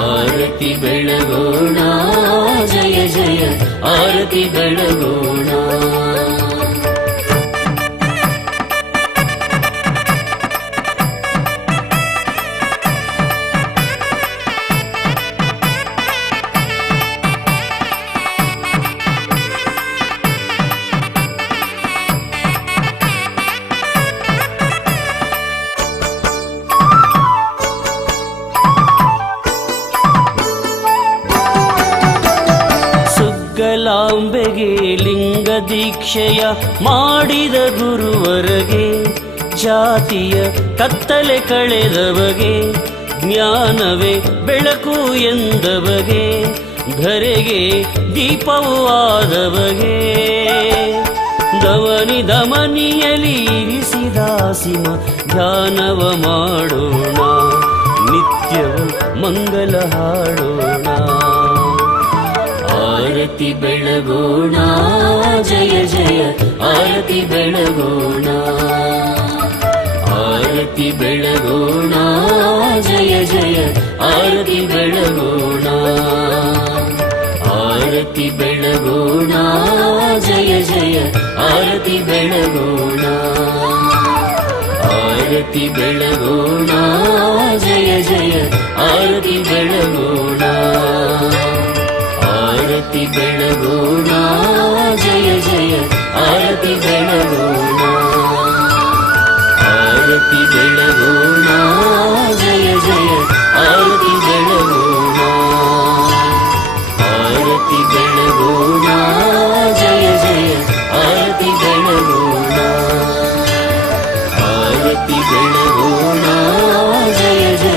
ಆರತಿ ಬೆಳಗೋಣ ಜಯ ಜಯ ಆರತಿ ಬೆಳಗೋಣ. ಲಾಂಬೆಗೆ ಲಿಂಗ ದೀಕ್ಷೆಯ ಮಾಡಿದ ಗುರುವರಗೆ, ಜಾತಿಯ ಕತ್ತಲೆ ಕಳೆದವಗೆ, ಜ್ಞಾನವೇ ಬೆಳಕು ಎಂದವಗೆ, ಧರೆಗೆ ದೀಪವೂ ಆದವಗೆ, ಧಮನಿ ಧಮನಿಯಲಿ ಇರಿಸಿದ ಸಿಂಹ ಧ್ಯಾನವ ಮಾಡೋಣ, ನಿತ್ಯವು ಮಂಗಲ ಹಾಡೋಣ. ಆರತಿ ಬೆಳಗೋಣ, ಜಯ ಜಯ ಆರತಿ ಬೆಳಗೋಣ. ಆರತಿ ಬೆಳಗೋಣ, ಜಯ ಜಯ ಆರತಿ ಬೆಳಗೋಣ. ಆರತಿ ಬೆಳಗೋಣ, ಜಯ ಜಯ ಆರತಿ ಬೆಳಗೋಣ. ಆರತಿ ಬೆಳಗೋಣ, ಜಯ ಜಯ ಆರತಿ ಬೆಳಗೋಣ. ಆರತಿ ಬೆಳಗೋಣ, ಜಯ ಜಯ ಆರತಿ ಬೆಳಗೋಣ. ಆರತಿ ಬೆಳಗೋಣ, ಜಯ ಜಯ ಆರತಿ ಬೆಳಗೋಣ. ಆರತಿ ಬೆಳಗೋಣ, ಜಯ ಜಯ ಆರತಿ ಬೆಳಗೋಣ. ಆರತಿ ಬೆಳಗೋಣ, ಜಯ ಜಯ